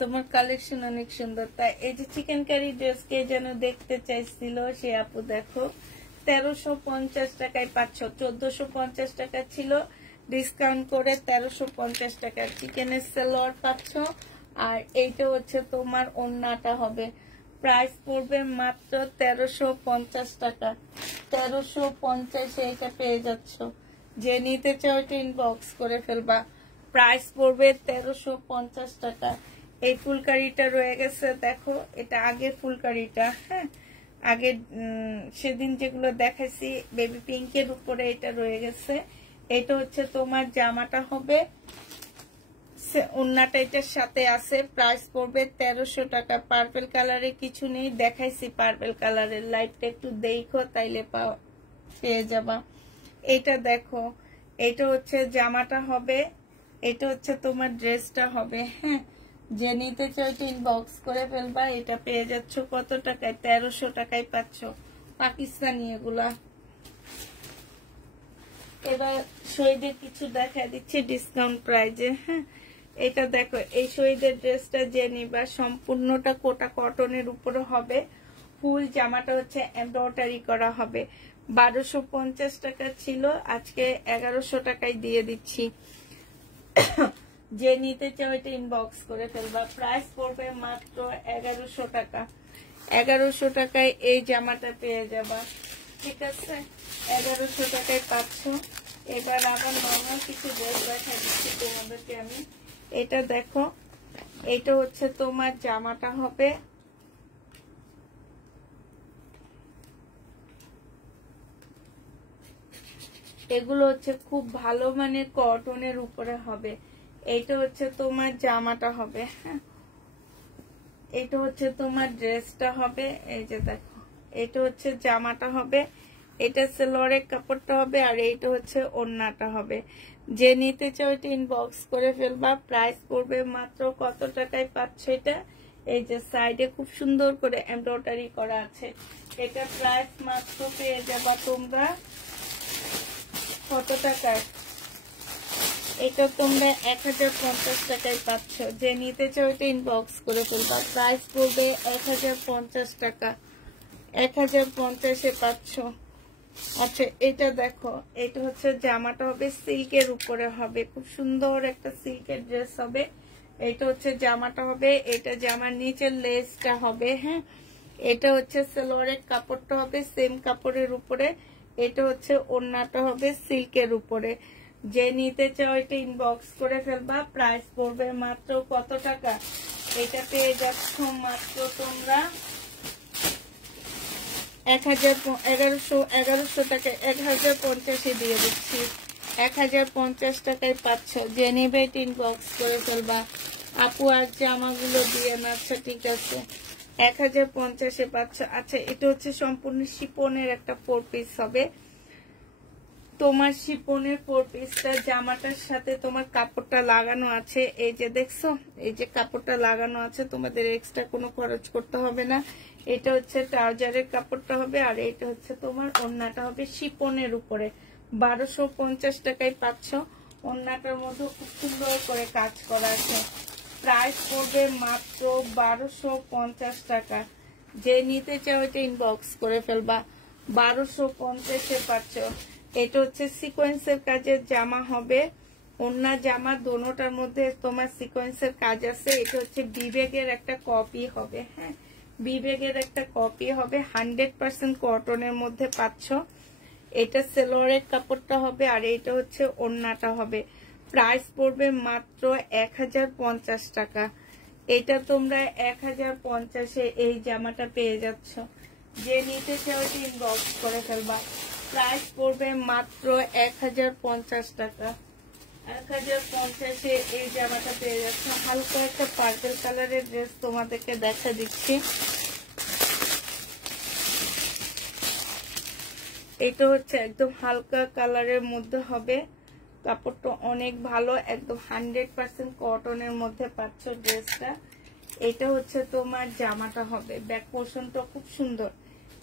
তোমার কালেকশন অনেক সুন্দর। তাই এই যে চিকেন কারি ড্রেস কে যেন দেখতে চাইছিল, সে আপু দেখো 1350 টাকায় পাচ্ছ। 1450 টাকা ছিল, ডিসকাউন্ট করে 1350 টাকা চিকেনের সালোয়ার পাচ্ছ। আর এইটা হচ্ছে তোমার ওড়নাটা হবে। প্রাইস পড়বে মাত্র 1350 টাকা। 1350 এটা পেয়ে যাচ্ছ। যে নিতে চাও এটা ইনবক্স করে ফেলবা। প্রাইস পড়বে 1350 টাকা। এই ফুলকারিটা রয়ে গেছে, দেখো এটা আগের ফুলকারিটা। হ্যাঁ, আগে সেদিন যেগুলো দেখাইছি বেবি পিঙ্কের উপরে এটা রয়ে গেছে। এটা হচ্ছে তোমার জামাটা হবে, ওড়নাটা এটার সাথে আছে। প্রাইস পড়বে 1300 টাকা। পার্পল কালারে কিছু নেই, দেখাইছি পার্পল কালারের, লাইটটা একটু দেখো তাইলে পেয়ে যাবা। এটা দেখো, এটা হচ্ছে জামাটা হবে, এটা হচ্ছে তোমার ড্রেসটা হবে। হ্যাঁ, যে নিতে চাও এটা ইনবক্স করে ফেলবা। এটা পেয়ে যাচ্ছ কত টাকায়? 1300 টাকায় পাচ্ছ। পাকিস্তানি এগুলা। এবার শহীদের কিছু দেখা দিচ্ছে ডিসকাউন্ট প্রাইজে। হ্যাঁ, এটা দেখো, এই শহীদের ড্রেসটা যে নিবা সম্পূর্ণটা কোটা কটনের উপরে হবে। ফুল জামাটা হচ্ছে এমব্রয়ডারি করা হবে। 1250 টাকা ছিল, আজকে 1100 টাকায় দিয়ে দিচ্ছি। যে নিতে চাও এটা ইনবক্স করে ফেলবা। প্রাইস পড়বে মাত্র 1100 টাকা। 1100 টাকায় এই জামাটা পেয়ে যাবা। ঠিক আছে, 1100 টাকায় পাচ্ছ। এবার আবার নর্মাল কিছু ড্রেস দেখা দিচ্ছি তোমাদেরকে আমি। এটা দেখো, এটা হচ্ছে তোমার জামাটা হবে। এগুলো হচ্ছে খুব ভালো মানের কটনের উপরে হবে। এটা হচ্ছে তোমার জামাটা হবে। হ্যাঁ, এটা হচ্ছে তোমার ড্রেসটা হবে। এই যে দেখো, এটা হচ্ছে জামাটা হবে, এটা সালোয়ারের কাপড়টা হবে, আর এইটা হচ্ছে ওড়নাটা হবে। যে নিতে চাও এটা ইনবক্স করে ফেলবা। প্রাইস পড়বে মাত্র কত টাকায় পাচ্ছ এটা? এই যে সাইডে খুব সুন্দর করে এমব্রয়ডারি করা আছে। এটা প্রাইস মাত্র পেয়ে যাবা তোমরা কত টাকায়? এটা তোমরা 1050 টাকায় পাচ্ছ। যে নিতে চাও এটা ইনবক্স করে ফেলবা। প্রাইস পড়বে 1050 টাকা। 1050-এ পাচ্ছ। আচ্ছা, এটা দেখো, এটা হচ্ছে জামাটা হবে, সিল্কের উপরে হবে, খুব সুন্দর একটা সিল্কের ড্রেস হবে। এটা হচ্ছে জামাটা হবে, এটা জামার নিচের লেসটা হবে। হ্যাঁ, এটা হচ্ছে সালোয়ারের কাপড়টা হবে সেম কাপড়ের উপরে। এটা হচ্ছে ওড়নাটা হবে সিল্কের উপরে। যে নিতে চাও এটা ইনবক্স করে ফেলবা। প্রাইস পড়বে মাত্র কত টাকা? এটা পেয়ে যাচ্ছ মাত্র তোমরা 1100 টাকায়। 1050-এ দিয়ে দিচ্ছি। 1050 টাকায় পাচ্ছ। যে নেবে এটা ইনবক্স করে ফেলবা। আপু আর জামাগুলো দিয়ে না। আচ্ছা ঠিক আছে, 1050-এ পাচ্ছ। আচ্ছা, এটা হচ্ছে সম্পূর্ণ শিপনের একটা 4 পিস হবে। তোমার শিপনের 4 পিসটা জামাটার সাথে তোমার কাপড়টা লাগানো আছে। এই যে দেখছো, এই যে কাপড়টা লাগানো আছে, তোমাদের এক্সট্রা কোনো খরচ করতে হবে না। এটা হচ্ছে ট্রাউজারের কাপড়টা হবে, আর এটা হচ্ছে তোমার ওড়নাটা হবে শিপনের উপরে। 1250 টাকায় পাচ্ছ। ওড়নাটার মধ্যে খুব সুন্দর করে কাজ করা আছে। প্রাইস পড়বে মাত্র 1250 টাকা। যে নিতে চাও এটা ইনবক্স করে ফেলবা। 1250-এ পাচ্ছ। এটা হচ্ছে সিকোয়েন্সের কাজের জামা হবে, ওন্না জামা দোনোটার মধ্যে তোমার সিকোয়েন্সের কাজ আছে। এটা হচ্ছে বিবেকের একটা কপি হবে, হ্যাঁ বিবেকের একটা কপি হবে, 100% কটনের মধ্যে পাচ্ছ। এটা সেলোয়ারের কাপড়টা হবে আর এটা হচ্ছে ওন্নাটা হবে। প্রাইস পড়বে মাত্র 1050 টাকা। এটা তোমরা 1050-এ এই জামাটা পেয়ে যাচ্ছ। যে নিতে চাও ইনবক্স করে ফেলবা। প্রাইস পড়বে মাত্র 1050 টাকা। 1050-এ এই জামাটা পেয়ে যাচ্ছে। হালকা একটা পার্পল কালারের ড্রেস তোমাদেরকে দেখা দিচ্ছি। এটা হচ্ছে একদম হালকা কালারের মধ্যে হবে, কাপড়টা অনেক ভালো, একদম 100% কটনের মধ্যে পাচ্ছ ড্রেসটা। এটা হচ্ছে তোমার জামাটা হবে, ব্যাক পোর্শনটা খুব সুন্দর।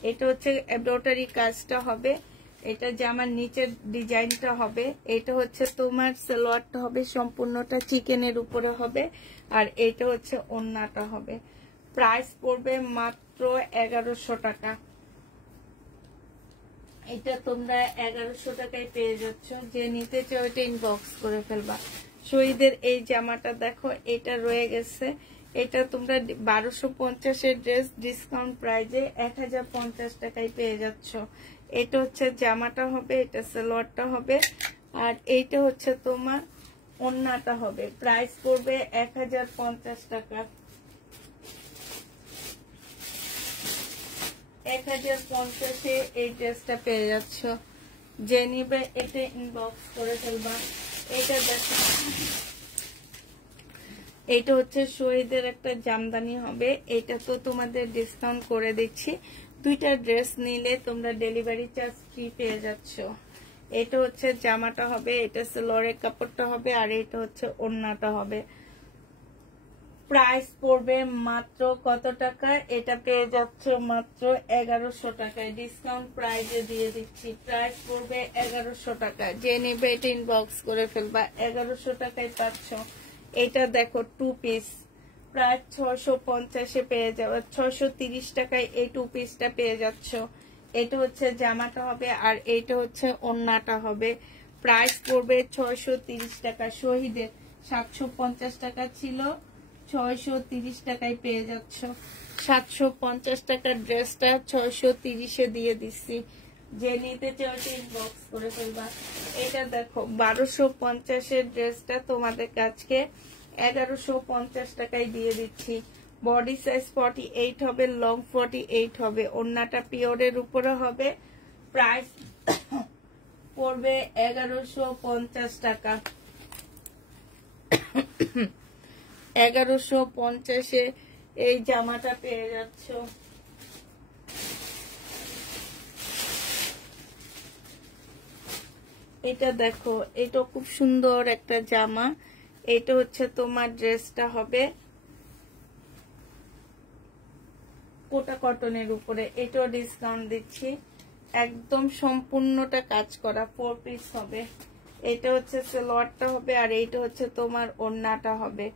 এটা হচ্ছে এমব্রয়ডারি কাজটা হবে, এটা জামার নিচের ডিজাইনটা হবে। এটা হচ্ছে তোমার সালোয়ারটা হবে সম্পূর্ণটা চিকেনের উপরে হবে আর এটা হচ্ছে ওন্নাটা হবে। প্রাইস পড়বে মাত্র 1100 টাকা। এটা তোমরা 1100 টাকায় পেয়ে যাচ্ছ। যে নিতে চাও এটা ইনবক্স করে ফেলবা। শহীদের এই জামাটা দেখো, এটা রয়ে গেছে। এটা তোমরা 1250-এর ড্রেস ডিসকাউন্ট প্রাইজে 1050 টাকায় পেয়ে যাচ্ছ। এটা হচ্ছে জামাটা হবে, এটা সালোয়ারটা হবে আর এইটা হচ্ছে তোমার ওন্নাটা হবে। প্রাইস পড়বে 1050 টাকা। 1050-এ এই ড্রেসটা পেয়ে যাচ্ছ। যে নিবে এটা ইনবক্স করে ফেলবা। এটা দেখো, এটা হচ্ছে শহীদের একটা জামদানি হবে। এটা তো তোমাদের ডিসকাউন্ট করে দিচ্ছি, দুইটা ড্রেস নিলে তোমরা ডেলিভারি চার্জ ফ্রি পেয়ে যাচ্ছ। এটা হচ্ছে জামাটা হবে, এটা সালোয়ারের কাপড়টা হবে আর এটা হচ্ছে ওন্নাটা হবে। প্রাইস পড়বে মাত্র কত টাকা? এটা পেয়ে যাচ্ছ মাত্র 1100 টাকায়, ডিসকাউন্ট প্রাইজে দিয়ে দিচ্ছি। প্রাইস পড়বে 1100 টাকা। যে নেবে এটা ইনবক্স করে ফেলবা। 1100 টাকায় পাচ্ছ। এটা দেখো টু পিস, প্রায় 650-এ পেয়ে যাবে, 630 টাকায় এই টু পিসটা পেয়ে যাচ্ছ। এটা হচ্ছে জামাটা হবে আর এইটা হচ্ছে ওন্নাটা হবে। প্রাইস পড়বে 630 টাকা। শহীদের 750 টাকা ছিল, 630 টাকায় পেয়ে যাচ্ছ। 750 টাকার ড্রেসটা 630-এ দিয়ে দিচ্ছি। যে নিতে চাও ইনবক্স করে ফেলবা। এটা দেখো 1250-এর ড্রেসটা তোমাদের কাছে 1150 টাকায় দিয়ে দিচ্ছি। বডি সাইজ 48 হবে, লং 48 হবে, ওন্নাটা পিওরের উপরে হবে। প্রাইস পড়বে 1150 টাকা। 1150-এ এই জামাটা পেয়ে যাচ্ছ। এটা দেখো, এটা খুব সুন্দর একটা জামা। এটা হচ্ছে তোমার ড্রেসটা হবে কোটা কটনের উপরে। এটাও ডিসকাউন্ট দিচ্ছি, একদম সম্পূর্ণটা কাজ করা 4 পিস হবে। এটা হচ্ছে সালোয়ারটা হবে আর এইটা হচ্ছে তোমার ওন্নাটা হবে।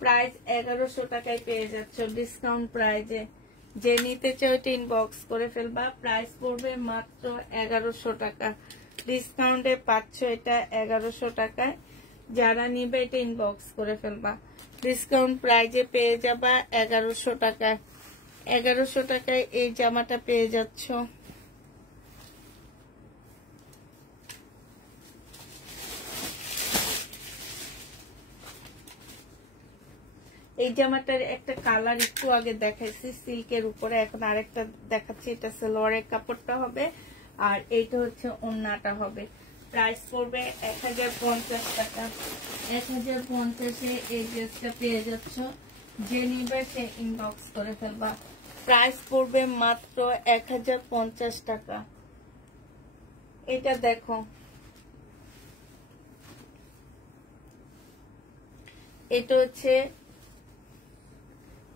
প্রাইস 1100 টাকায় পেয়ে যাচ্ছ ডিসকাউন্ট প্রাইজে। যে নিতে চাও এটা ইনবক্স করে ফেলবা। প্রাইস পড়বে মাত্র 1100 টাকা। ডিসকাউন্টে পাচ্ছ এটা 1100 টাকায়। যারা নিবে এটা ইনবক্স করে ফেলবা। ডিসকাউন্ট প্রাইজে পেয়ে যাবা 1100 টাকায়। 1100 টাকায় এই জামাটা পেয়ে যাচ্ছ। এই জামাটার একটা কালার একটু আগে দেখাইছি সিল্কের উপরে, এখন আরেকটা দেখাচ্ছি। এটা সালোয়ারের কাপড়টা হবে আর এইটা হচ্ছে ওন্নাটা হবে। প্রাইস পড়বে 1050 টাকা। 1050-এ এই ড্রেসটা পেয়ে যাচ্ছ। যে নিবে সে ইনবক্স করে ফেলবা। প্রাইস পড়বে মাত্র 1050 টাকা। এটা দেখো, এটা হচ্ছে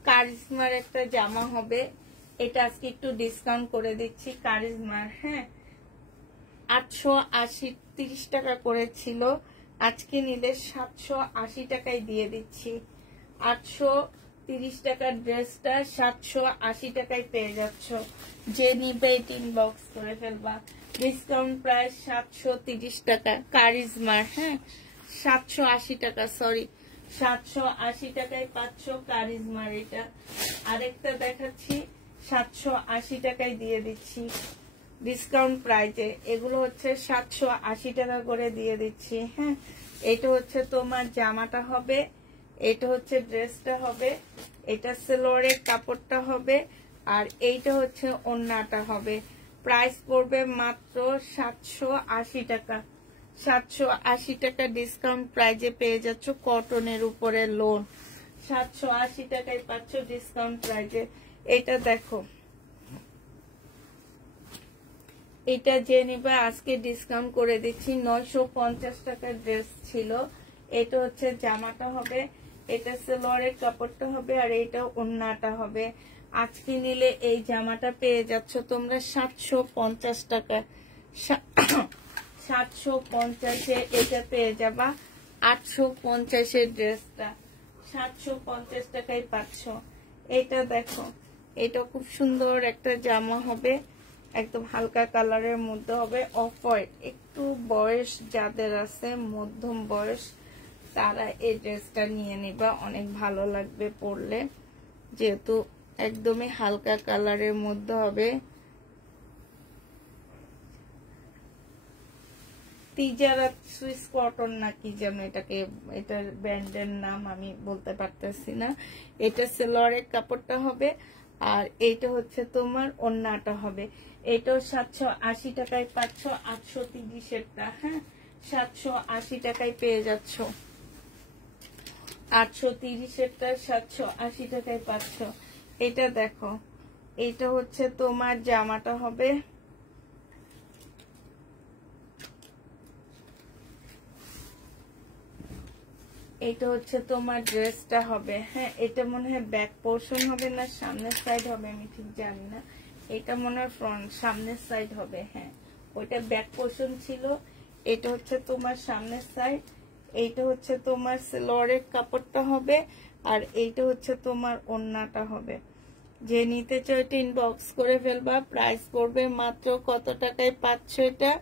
কারিজমার একটা জামা হবে। এটা আজকে একটু ডিসকাউন্ট করে দিচ্ছি কারিজমার, হ্যাঁ 880 30 টাকা করেছিল, আজকে নিলে 780 টাকায় দিয়ে দিচ্ছি। 830 টাকার ড্রেসটা 780 টাকায় পেয়ে যাচ্ছ। যে নিবে ইনবক্স করে ফেলবা। ডিসকাউন্ট প্রাইস 730 টাকা কারিজমার। হ্যাঁ 780 টাকা, সরি 780 টাকায় পাচ্ছ কারিজমার। এটা আরেকটা দেখাচ্ছি 780 টাকায় দিয়ে দিচ্ছি ডিসকাউন্ট প্রাইজে। এগুলো হচ্ছে 780 টাকা করে দিয়ে দিচ্ছি। হ্যাঁ এটা হচ্ছে তোমার জামাটা হবে, এটা হচ্ছে ড্রেসটা হবে, এটা সালোয়ারের কাপড়টা হবে, আর এইটা হচ্ছে ওড়নাটা হবে। প্রাইস পড়বে মাত্র 780 টাকা। 780 টাকা ডিসকাউন্ট প্রাইজে পেয়ে যাচ্ছ কটনের উপরে লোন। 780 টাকায় পাচ্ছ ডিসকাউন্ট প্রাইজে। এটা দেখো, এটা যে নিবা আজকে ডিসকাউন্ট করে দিচ্ছি 950 টাকার ড্রেস ছিল। এটা হচ্ছে জামাটা হবে, এটা সালোয়ারের কাপড়টা হবে, আর এটা ওড়নাটা হবে। আজকে নিলে এই জামাটা পেয়ে যাচ্ছ তোমরা 750 টাকা। 750-এ এটা পেয়ে যাবা। 850-এর ড্রেসটা 750 টাকায় পাচ্ছ। এটা দেখো, এটা খুব সুন্দর একটা জামা হবে, একদম হালকা কালারের মধ্যে হবে, অফ হোয়াইট। একটু বয়স যাদের আছে, মধ্যম বয়স, তারা এই ড্রেসটা নিয়ে নিবা, অনেক ভালো লাগবে পরলে, যেহেতু একদমই হালকা কালারের মধ্যে হবে। তিজারা সুইস কটন না কি যেন এটাকে, এটার ব্র্যান্ডের নাম আমি বলতে পারতেছি না। এটা সালোয়ারের কাপড়টা হবে, আর এইটা হচ্ছে তোমার ওড়নাটা হবে। এটাও 780 টাকায় পাচ্ছ। 830-এরটা, হ্যাঁ 780 টাকায় পেয়ে যাচ্ছ। 830-এরটা 780 টাকায় পাচ্ছ। এটা দেখো, এটা হচ্ছে তোমার জামাটা হবে, এটা হচ্ছে তোমার ড্রেসটা হবে। হ্যাঁ এটা মনে হয় ব্যাক পোর্শন হবে না সামনের সাইড হবে, আমি ঠিক জানি না। এটা মনে হয় ফ্রন্ট, সামনের সাইড হবে। হ্যাঁ ওইটা ব্যাক পোর্শন ছিল, এটা হচ্ছে তোমার সামনের সাইড। এইটা হচ্ছে তোমার সালোয়ারের কাপড়টা হবে, আর এইটা হচ্ছে তোমার ওড়নাটা হবে। যে নিতে চাও এটা ইনবক্স করে ফেলবা। প্রাইস পড়বে মাত্র কত টাকায় পাচ্ছ এটা?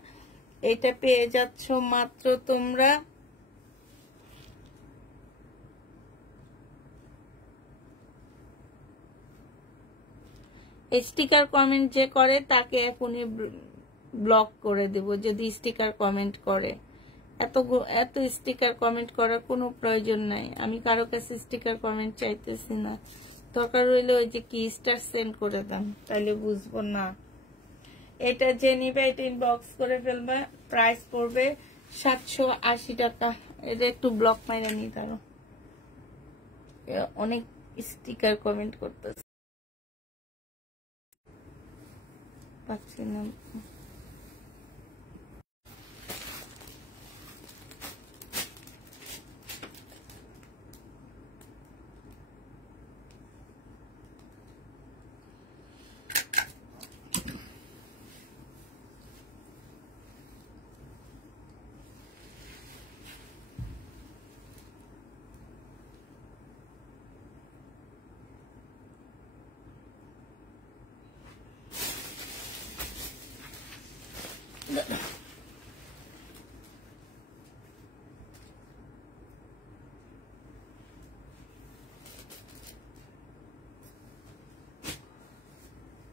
এটা পেয়ে যাচ্ছ মাত্র তোমরা স্টিকার কমেন্ট যে করে তাকে এখনই ব্লক করে দেব যদি স্টিকার কমেন্ট করে। এত স্টিকার কমেন্ট করার কোনো প্রয়োজন নাই, আমি কারো কাছে স্টিকার কমেন্ট চাইতেছি না। দরকার হইলে ওই যে কি স্টার সেন্ড করে দেন, তাইলে বুঝবো না। এটা যে নিবে এটা ইনবক্স করে ফেলবা। প্রাইস পড়বে 780 টাকা। এটা একটু ব্লক মাইরা নি, তারও অনেক স্টিকার কমেন্ট করতেছে, পাচ্ছি না।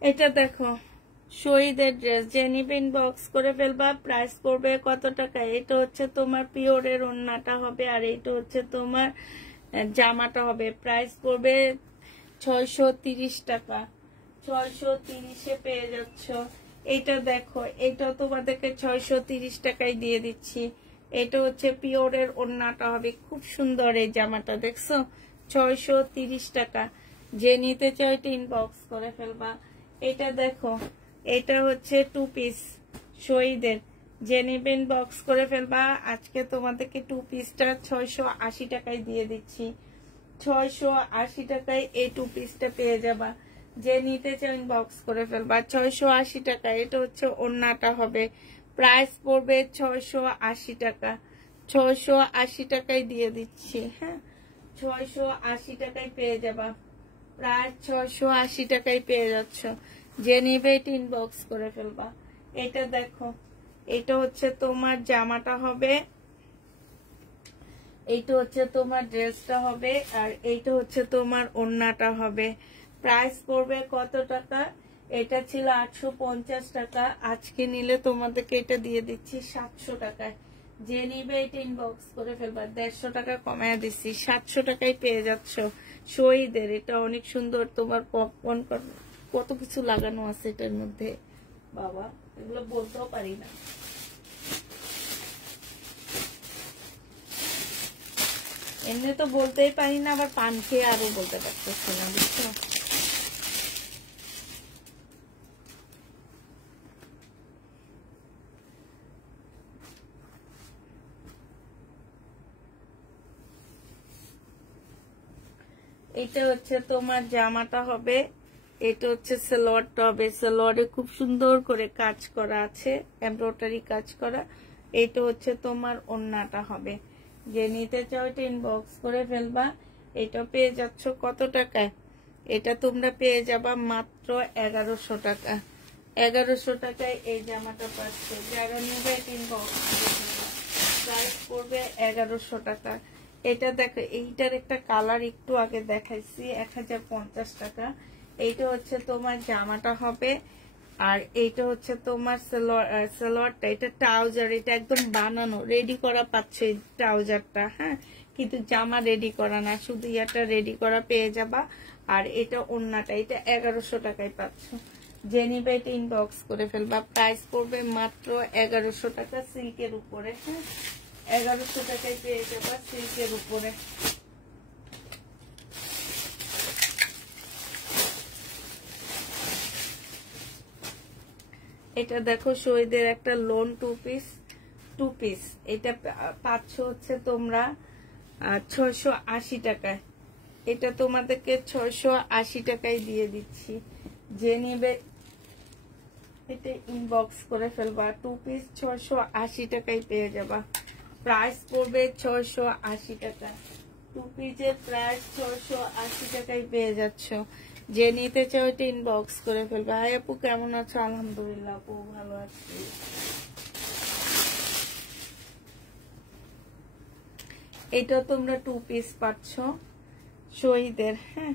এটা দেখো শহীদের ড্রেস, যে নিবে ইনবক্স করে ফেলবা। প্রাইস পড়বে কত টাকা? এটা হচ্ছে তোমার পিওরের ওড়নাটা হবে, আর এটা হচ্ছে তোমার জামাটা হবে। প্রাইস পড়বে 630 টাকা। 630-এ পেয়ে যাচ্ছ। এটা দেখো, এটা তোমাদেরকে 630 টাকায় দিয়ে দিচ্ছি। এটা হচ্ছে পিওরের ওড়নাটা হবে, খুব সুন্দর এই জামাটা, দেখছো? 630 টাকা। যে নিতে চাও এটা ইনবক্স করে ফেলবা। এটা দেখো, এটা হচ্ছে 2 পিস শহীদের, যে নেবেন বক্স করে ফেলবা। আজকে তোমাদেরকে 2 পিসটা 680 টাকায় দিয়ে দিচ্ছি। 680 টাকায় এই 2 পিসটা পেয়ে যাবা। যে নিতে চান বক্স করে ফেলবা। 680 টাকা। এটা হচ্ছে ওড়নাটা হবে। প্রাইস পড়বে 680 টাকা। 680 টাকায় দিয়ে দিচ্ছি। হ্যাঁ 680 টাকায় পেয়ে যাবা, প্রায় 680 টাকায় পেয়ে যাচ্ছ। যে নিবে এটা ইনবক্স করে ফেলবা। এটা দেখো, এটা হচ্ছে তোমার জামাটা হবে, এইটা হচ্ছে তোমার ড্রেসটা হবে, আর এইটা হচ্ছে তোমার ওড়নাটা হবে। প্রাইস পড়বে কত টাকা? এটা ছিল 850 টাকা, আজকে নিলে তোমাদেরকে এটা দিয়ে দিচ্ছি 700 টাকায়। যে নিবে এটা ইনবক্স করে ফেলবা। 150 টাকা কমায় দিচ্ছি, 700 টাকায় পেয়ে যাচ্ছ। শহীদের এটা অনেক সুন্দর, তোমার পপকর্ন কত কিছু লাগানো আছে এটার মধ্যে, বাবা এগুলো বলতেও পারি না। এমনি তো বলতেই পারি না, আবার পান খেয়ে আরো বলতে পারতেছি না, বুঝছো? এটা হচ্ছে তোমার জামাটা হবে, এটা হচ্ছে সালোয়ারটা হবে। সালোয়ারে খুব সুন্দর করে কাজ করা আছে, এমব্রয়ডারি কাজ করা। এটা হচ্ছে তোমার ওড়নাটা হবে। যে নিতে চাও এটা ইনবক্স করে ফেলবা। এটা পেয়ে যাচ্ছ কত টাকায়? এটা তোমরা পেয়ে যাবা মাত্র 1100 টাকা। 1100 টাকায় এই জামাটা পাচ্ছ। যারা নিবে এটা ইনবক্স করে ফেলবা। প্রাইস পড়বে 1100 টাকা। এটা দেখো, এইটার একটা কালার একটু আগে দেখাইছি, 1050 টাকা। এইটা হচ্ছে তোমার জামাটা হবে, আর এইটা হচ্ছে তোমার সালোয়ারটা। এটা ট্রাউজার, এটা একদম বানানো রেডি করা পাচ্ছে এই ট্রাউজারটা, হ্যাঁ, কিন্তু জামা রেডি করা না, শুধু ইয়াটা রেডি করা পেয়ে যাবা। আর এটা ওড়নাটা, এটা 1100 টাকায় পাচ্ছ। যে নিবে এটা ইনবক্স করে ফেলবা। প্রাইস পড়বে মাত্র 1100 টাকা, সিল্কের উপরে, হ্যাঁ, 1100 টাকায় পেয়ে যাবা সিল্কের উপরে। এটা দেখো, শহীদের একটা লোন টু পিস, এটা পাচ্ছ হচ্ছে তোমরা 680 টাকায়। এটা তোমাদেরকে 680 টাকায় দিয়ে দিচ্ছি। যে নিবে এটা ইনবক্স করে ফেলবা। টু পিস 680 টাকায় পেয়ে যাবা। প্রাইস পড়বে 680 টাকা। টু পিসের প্রাইস 680 টাকায় পেয়ে যাচ্ছ। যে নিতে চাও এটা ইনবক্স করে ফেলবে। হাই আপু, কেমন আছো? আলহামদুলিল্লাহ আপু, ভালো আছি। এটা তোমরা টু পিস পাচ্ছ শহীদের, হ্যাঁ,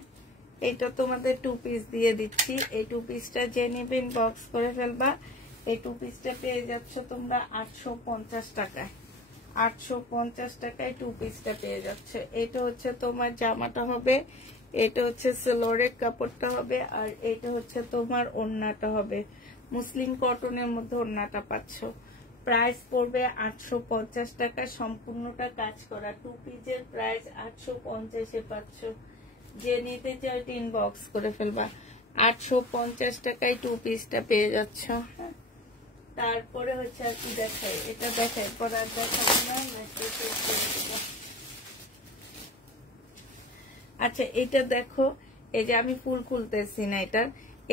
এটা তোমাদের টু পিস দিয়ে দিচ্ছি। এই টু পিসটা যে নিবে ইনবক্স করে ফেলবা। এই টু পিসটা পেয়ে যাচ্ছ তোমরা 850 টাকায়। 850 টাকায় টু পিসটা পেয়ে যাচ্ছে। এটা হচ্ছে তোমার জামাটা হবে, এটা হচ্ছে সালোয়ারের কাপড়টা হবে, আর এটা হচ্ছে তোমার ওড়নাটা হবে। মুসলিম কটনের মধ্যে ওড়নাটা পাচ্ছ। প্রাইস পড়বে 850 টাকা, সম্পূর্ণটা কাজ করা। টু পিসের প্রাইস 850-এ পাচ্ছ। যে নিতে চাও এটা ইনবক্স করে ফেলবা। 850 টাকায় টু পিসটা পেয়ে যাচ্ছ। হ্যাঁ, তারপরে হচ্ছে আর কি দেখাই, এটা দেখাই, পরার দেখাবো না। আচ্ছা, এটা দেখো, এই যে আমি ফুল খুলতেছি না,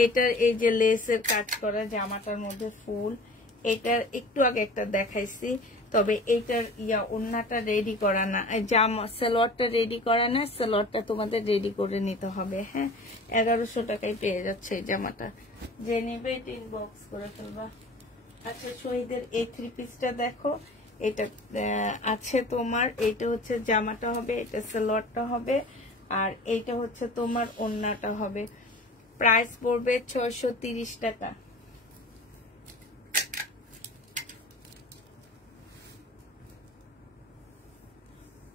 এটার এই যে লেসের কাজ করা জামাটার মধ্যে ফুল, এটার একটু আগে একটা দেখাইছি, তবে এইটার ওড়নাটা রেডি করা না, জামা সালোয়ারটা রেডি করা না, সালোয়ারটা তোমাদের রেডি করে নিতে হবে। হ্যাঁ, 1100 টাকায় পেয়ে যাচ্ছে এই জামাটা। যে নিবে এটা ইনবক্স করে ফেলবা। আচ্ছা, শহীদের এই থ্রি পিসটা দেখো, এটা আছে তোমার, এটা হচ্ছে জামাটা হবে, এটা সালোয়ারটা হবে, আর এইটা হচ্ছে তোমার ওড়নাটা হবে। প্রাইস পড়বে 630 টাকা।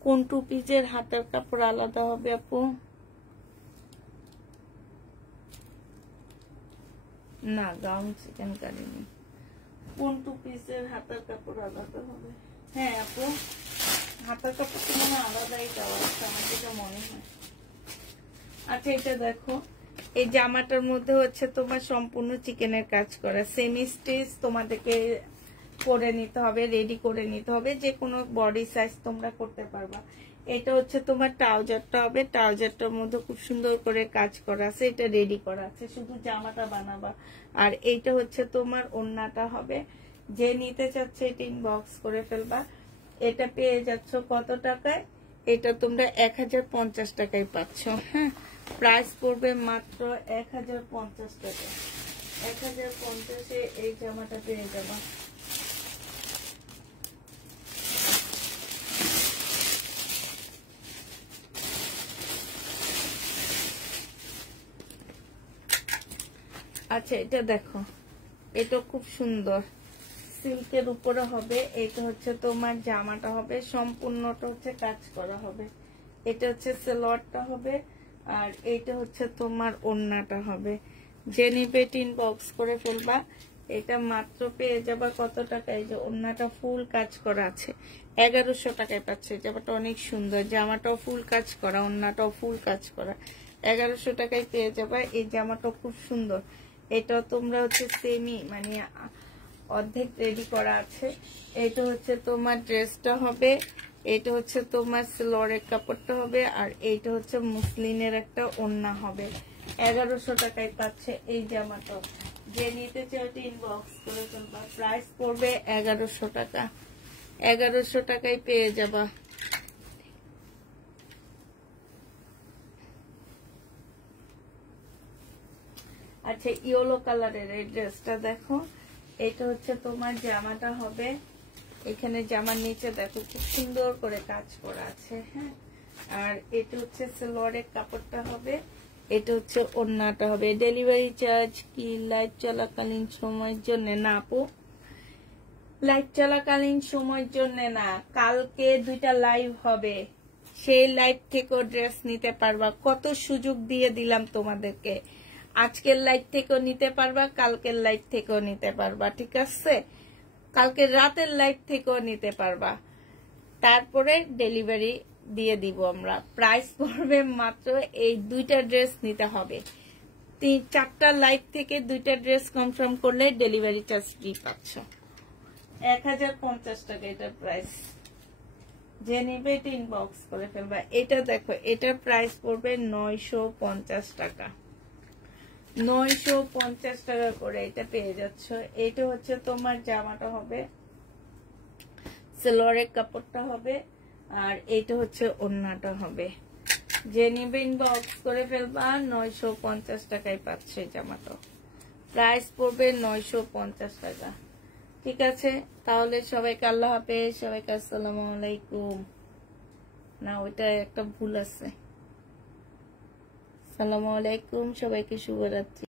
কোন টু পিসের হাতের কাপড় আলাদা হবে আপু? না, গাউন চিকেন কারি নেই। কোন টু পিসের হাতের কাপড় আলাদা হবে? হ্যাঁ আপু, হাতের কাপড় তো মনে আলাদাই দেওয়া আছে, আমার যেটা মনে হয়। আচ্ছা, এটা দেখো, এই জামাটার মধ্যে হচ্ছে তোমার সম্পূর্ণ চিকেনের কাজ করা। সেমি স্টিচ তোমাদেরকে করে নিতে হবে, রেডি করে নিতে হবে, যে কোনো বডি সাইজ তোমরা করতে পারবা। এটা হচ্ছে তোমার ট্রাউজারটা হবে, ট্রাউজারটার মধ্যে খুব সুন্দর করে কাজ করা আছে, এটা রেডি করা আছে, শুধু জামাটা বানাবা। আর এইটা হচ্ছে তোমার ওড়নাটা হবে। যে নিতে চাচ্ছে এটা ইনবক্স করে ফেলবা। এটা পেয়ে যাচ্ছ কত টাকায়? এটা তোমরা 1050 টাকায় পাচ্ছ। হ্যাঁ, প্রাইস পড়বে মাত্র 1050 টাকা। 1050-এ এই জামাটা পেয়ে যাবা। আচ্ছা, এটা দেখো, এটা খুব সুন্দর, সিল্কের উপরে হবে। এটা হচ্ছে তোমার জামাটা হবে সম্পূর্ণটা হচ্ছে কাজ করা হবে। এটা হচ্ছে সালোয়ারটা হবে, আর এইটা হচ্ছে তোমার ওড়নাটা হবে। যে নিবে ইনবক্স করে ফেলবা। এটা মাত্র পেয়ে যাবা কত টাকা? এই যে ওড়নাটা ফুল কাজ করা আছে, 1100 টাকায় পাচ্ছে। জামাটা অনেক সুন্দর, জামাটাও ফুল কাজ করা, ওড়নাটাও ফুল কাজ করা, 1100 টাকায় পেয়ে যাবা। এই জামাটা খুব সুন্দর। এটা তোমরা হচ্ছে সেমি মানে অর্ধেক রেডি করা আছে। এটা হচ্ছে তোমার ড্রেসটা হবে, এটা হচ্ছে তোমার সালোয়ারের কাপড়টা হবে, আর এইটা হচ্ছে মুসলিনের একটা ওড়না হবে। 1100 টাকায় পাচ্ছে এই জামাটা। যে নিতে চাও ইনবক্স করে ফেলবা। প্রাইস পড়বে 1100 টাকা। 1100 টাকায় পেয়ে যাবা। আচ্ছা, ইয়েলো কালারের এই ড্রেসটা দেখো। এটা হচ্ছে তোমার জামাটা হবে। এখানে জামার নিচে দেখো খুব সুন্দর করে কাজ করা আছে। হ্যাঁ, আর এটা হচ্ছে সালোয়ারের কাপড়টা হবে, এটা হচ্ছে ওড়নাটা হবে। ডেলিভারি চার্জ কি লাইভ চলাকালীন সময়ের জন্য না আপু? লাইভ চলাকালীন সময়ের জন্য না, কালকে 2টা লাইভ হবে, সেই লাইভ থেকেও ড্রেস নিতে পারবা। কত সুযোগ দিয়ে দিলাম তোমাদেরকে। আজকের লাইভ থেকেও নিতে পারবা, কালকের লাইভ থেকেও নিতে পারবা, ঠিক আছে? কালকে রাতের লাইভ থেকেও নিতে পারবা। তারপরে ডেলিভারি দিয়ে দিব আমরা। প্রাইস পড়বে মাত্র, এই 2টা ড্রেস নিতে হবে। 4টা লাইভ থেকে 2টা ড্রেস কনফার্ম করলে ডেলিভারি চার্জ ফ্রি পাচ্ছ। 1050 টাকা এটার প্রাইস। যে নিবে এটা ইনবক্স করে ফেলবা। এটা দেখো, এটার প্রাইস পড়বে 950 টাকা। 950 টাকা করে এটা পেয়ে যাচ্ছ। এটা হচ্ছে তোমার জামাটা হবে, সালোয়ারের কাপড়টা হবে, আর এটা হচ্ছে ওড়নাটা হবে। যে নিবে ইনবক্স করে ফেলবা। 950 টাকায় পাচ্ছে জামাটা। প্রাইস পড়বে 950 টাকা। ঠিক আছে, তাহলে সবাইকে আল্লাহ হাফেজ, সবাইকে আসসালামু আলাইকুম। না, ওইটা একটা ভুল আছে। আসসালামু আলাইকুম, সবাইকে শুভরাত্রি।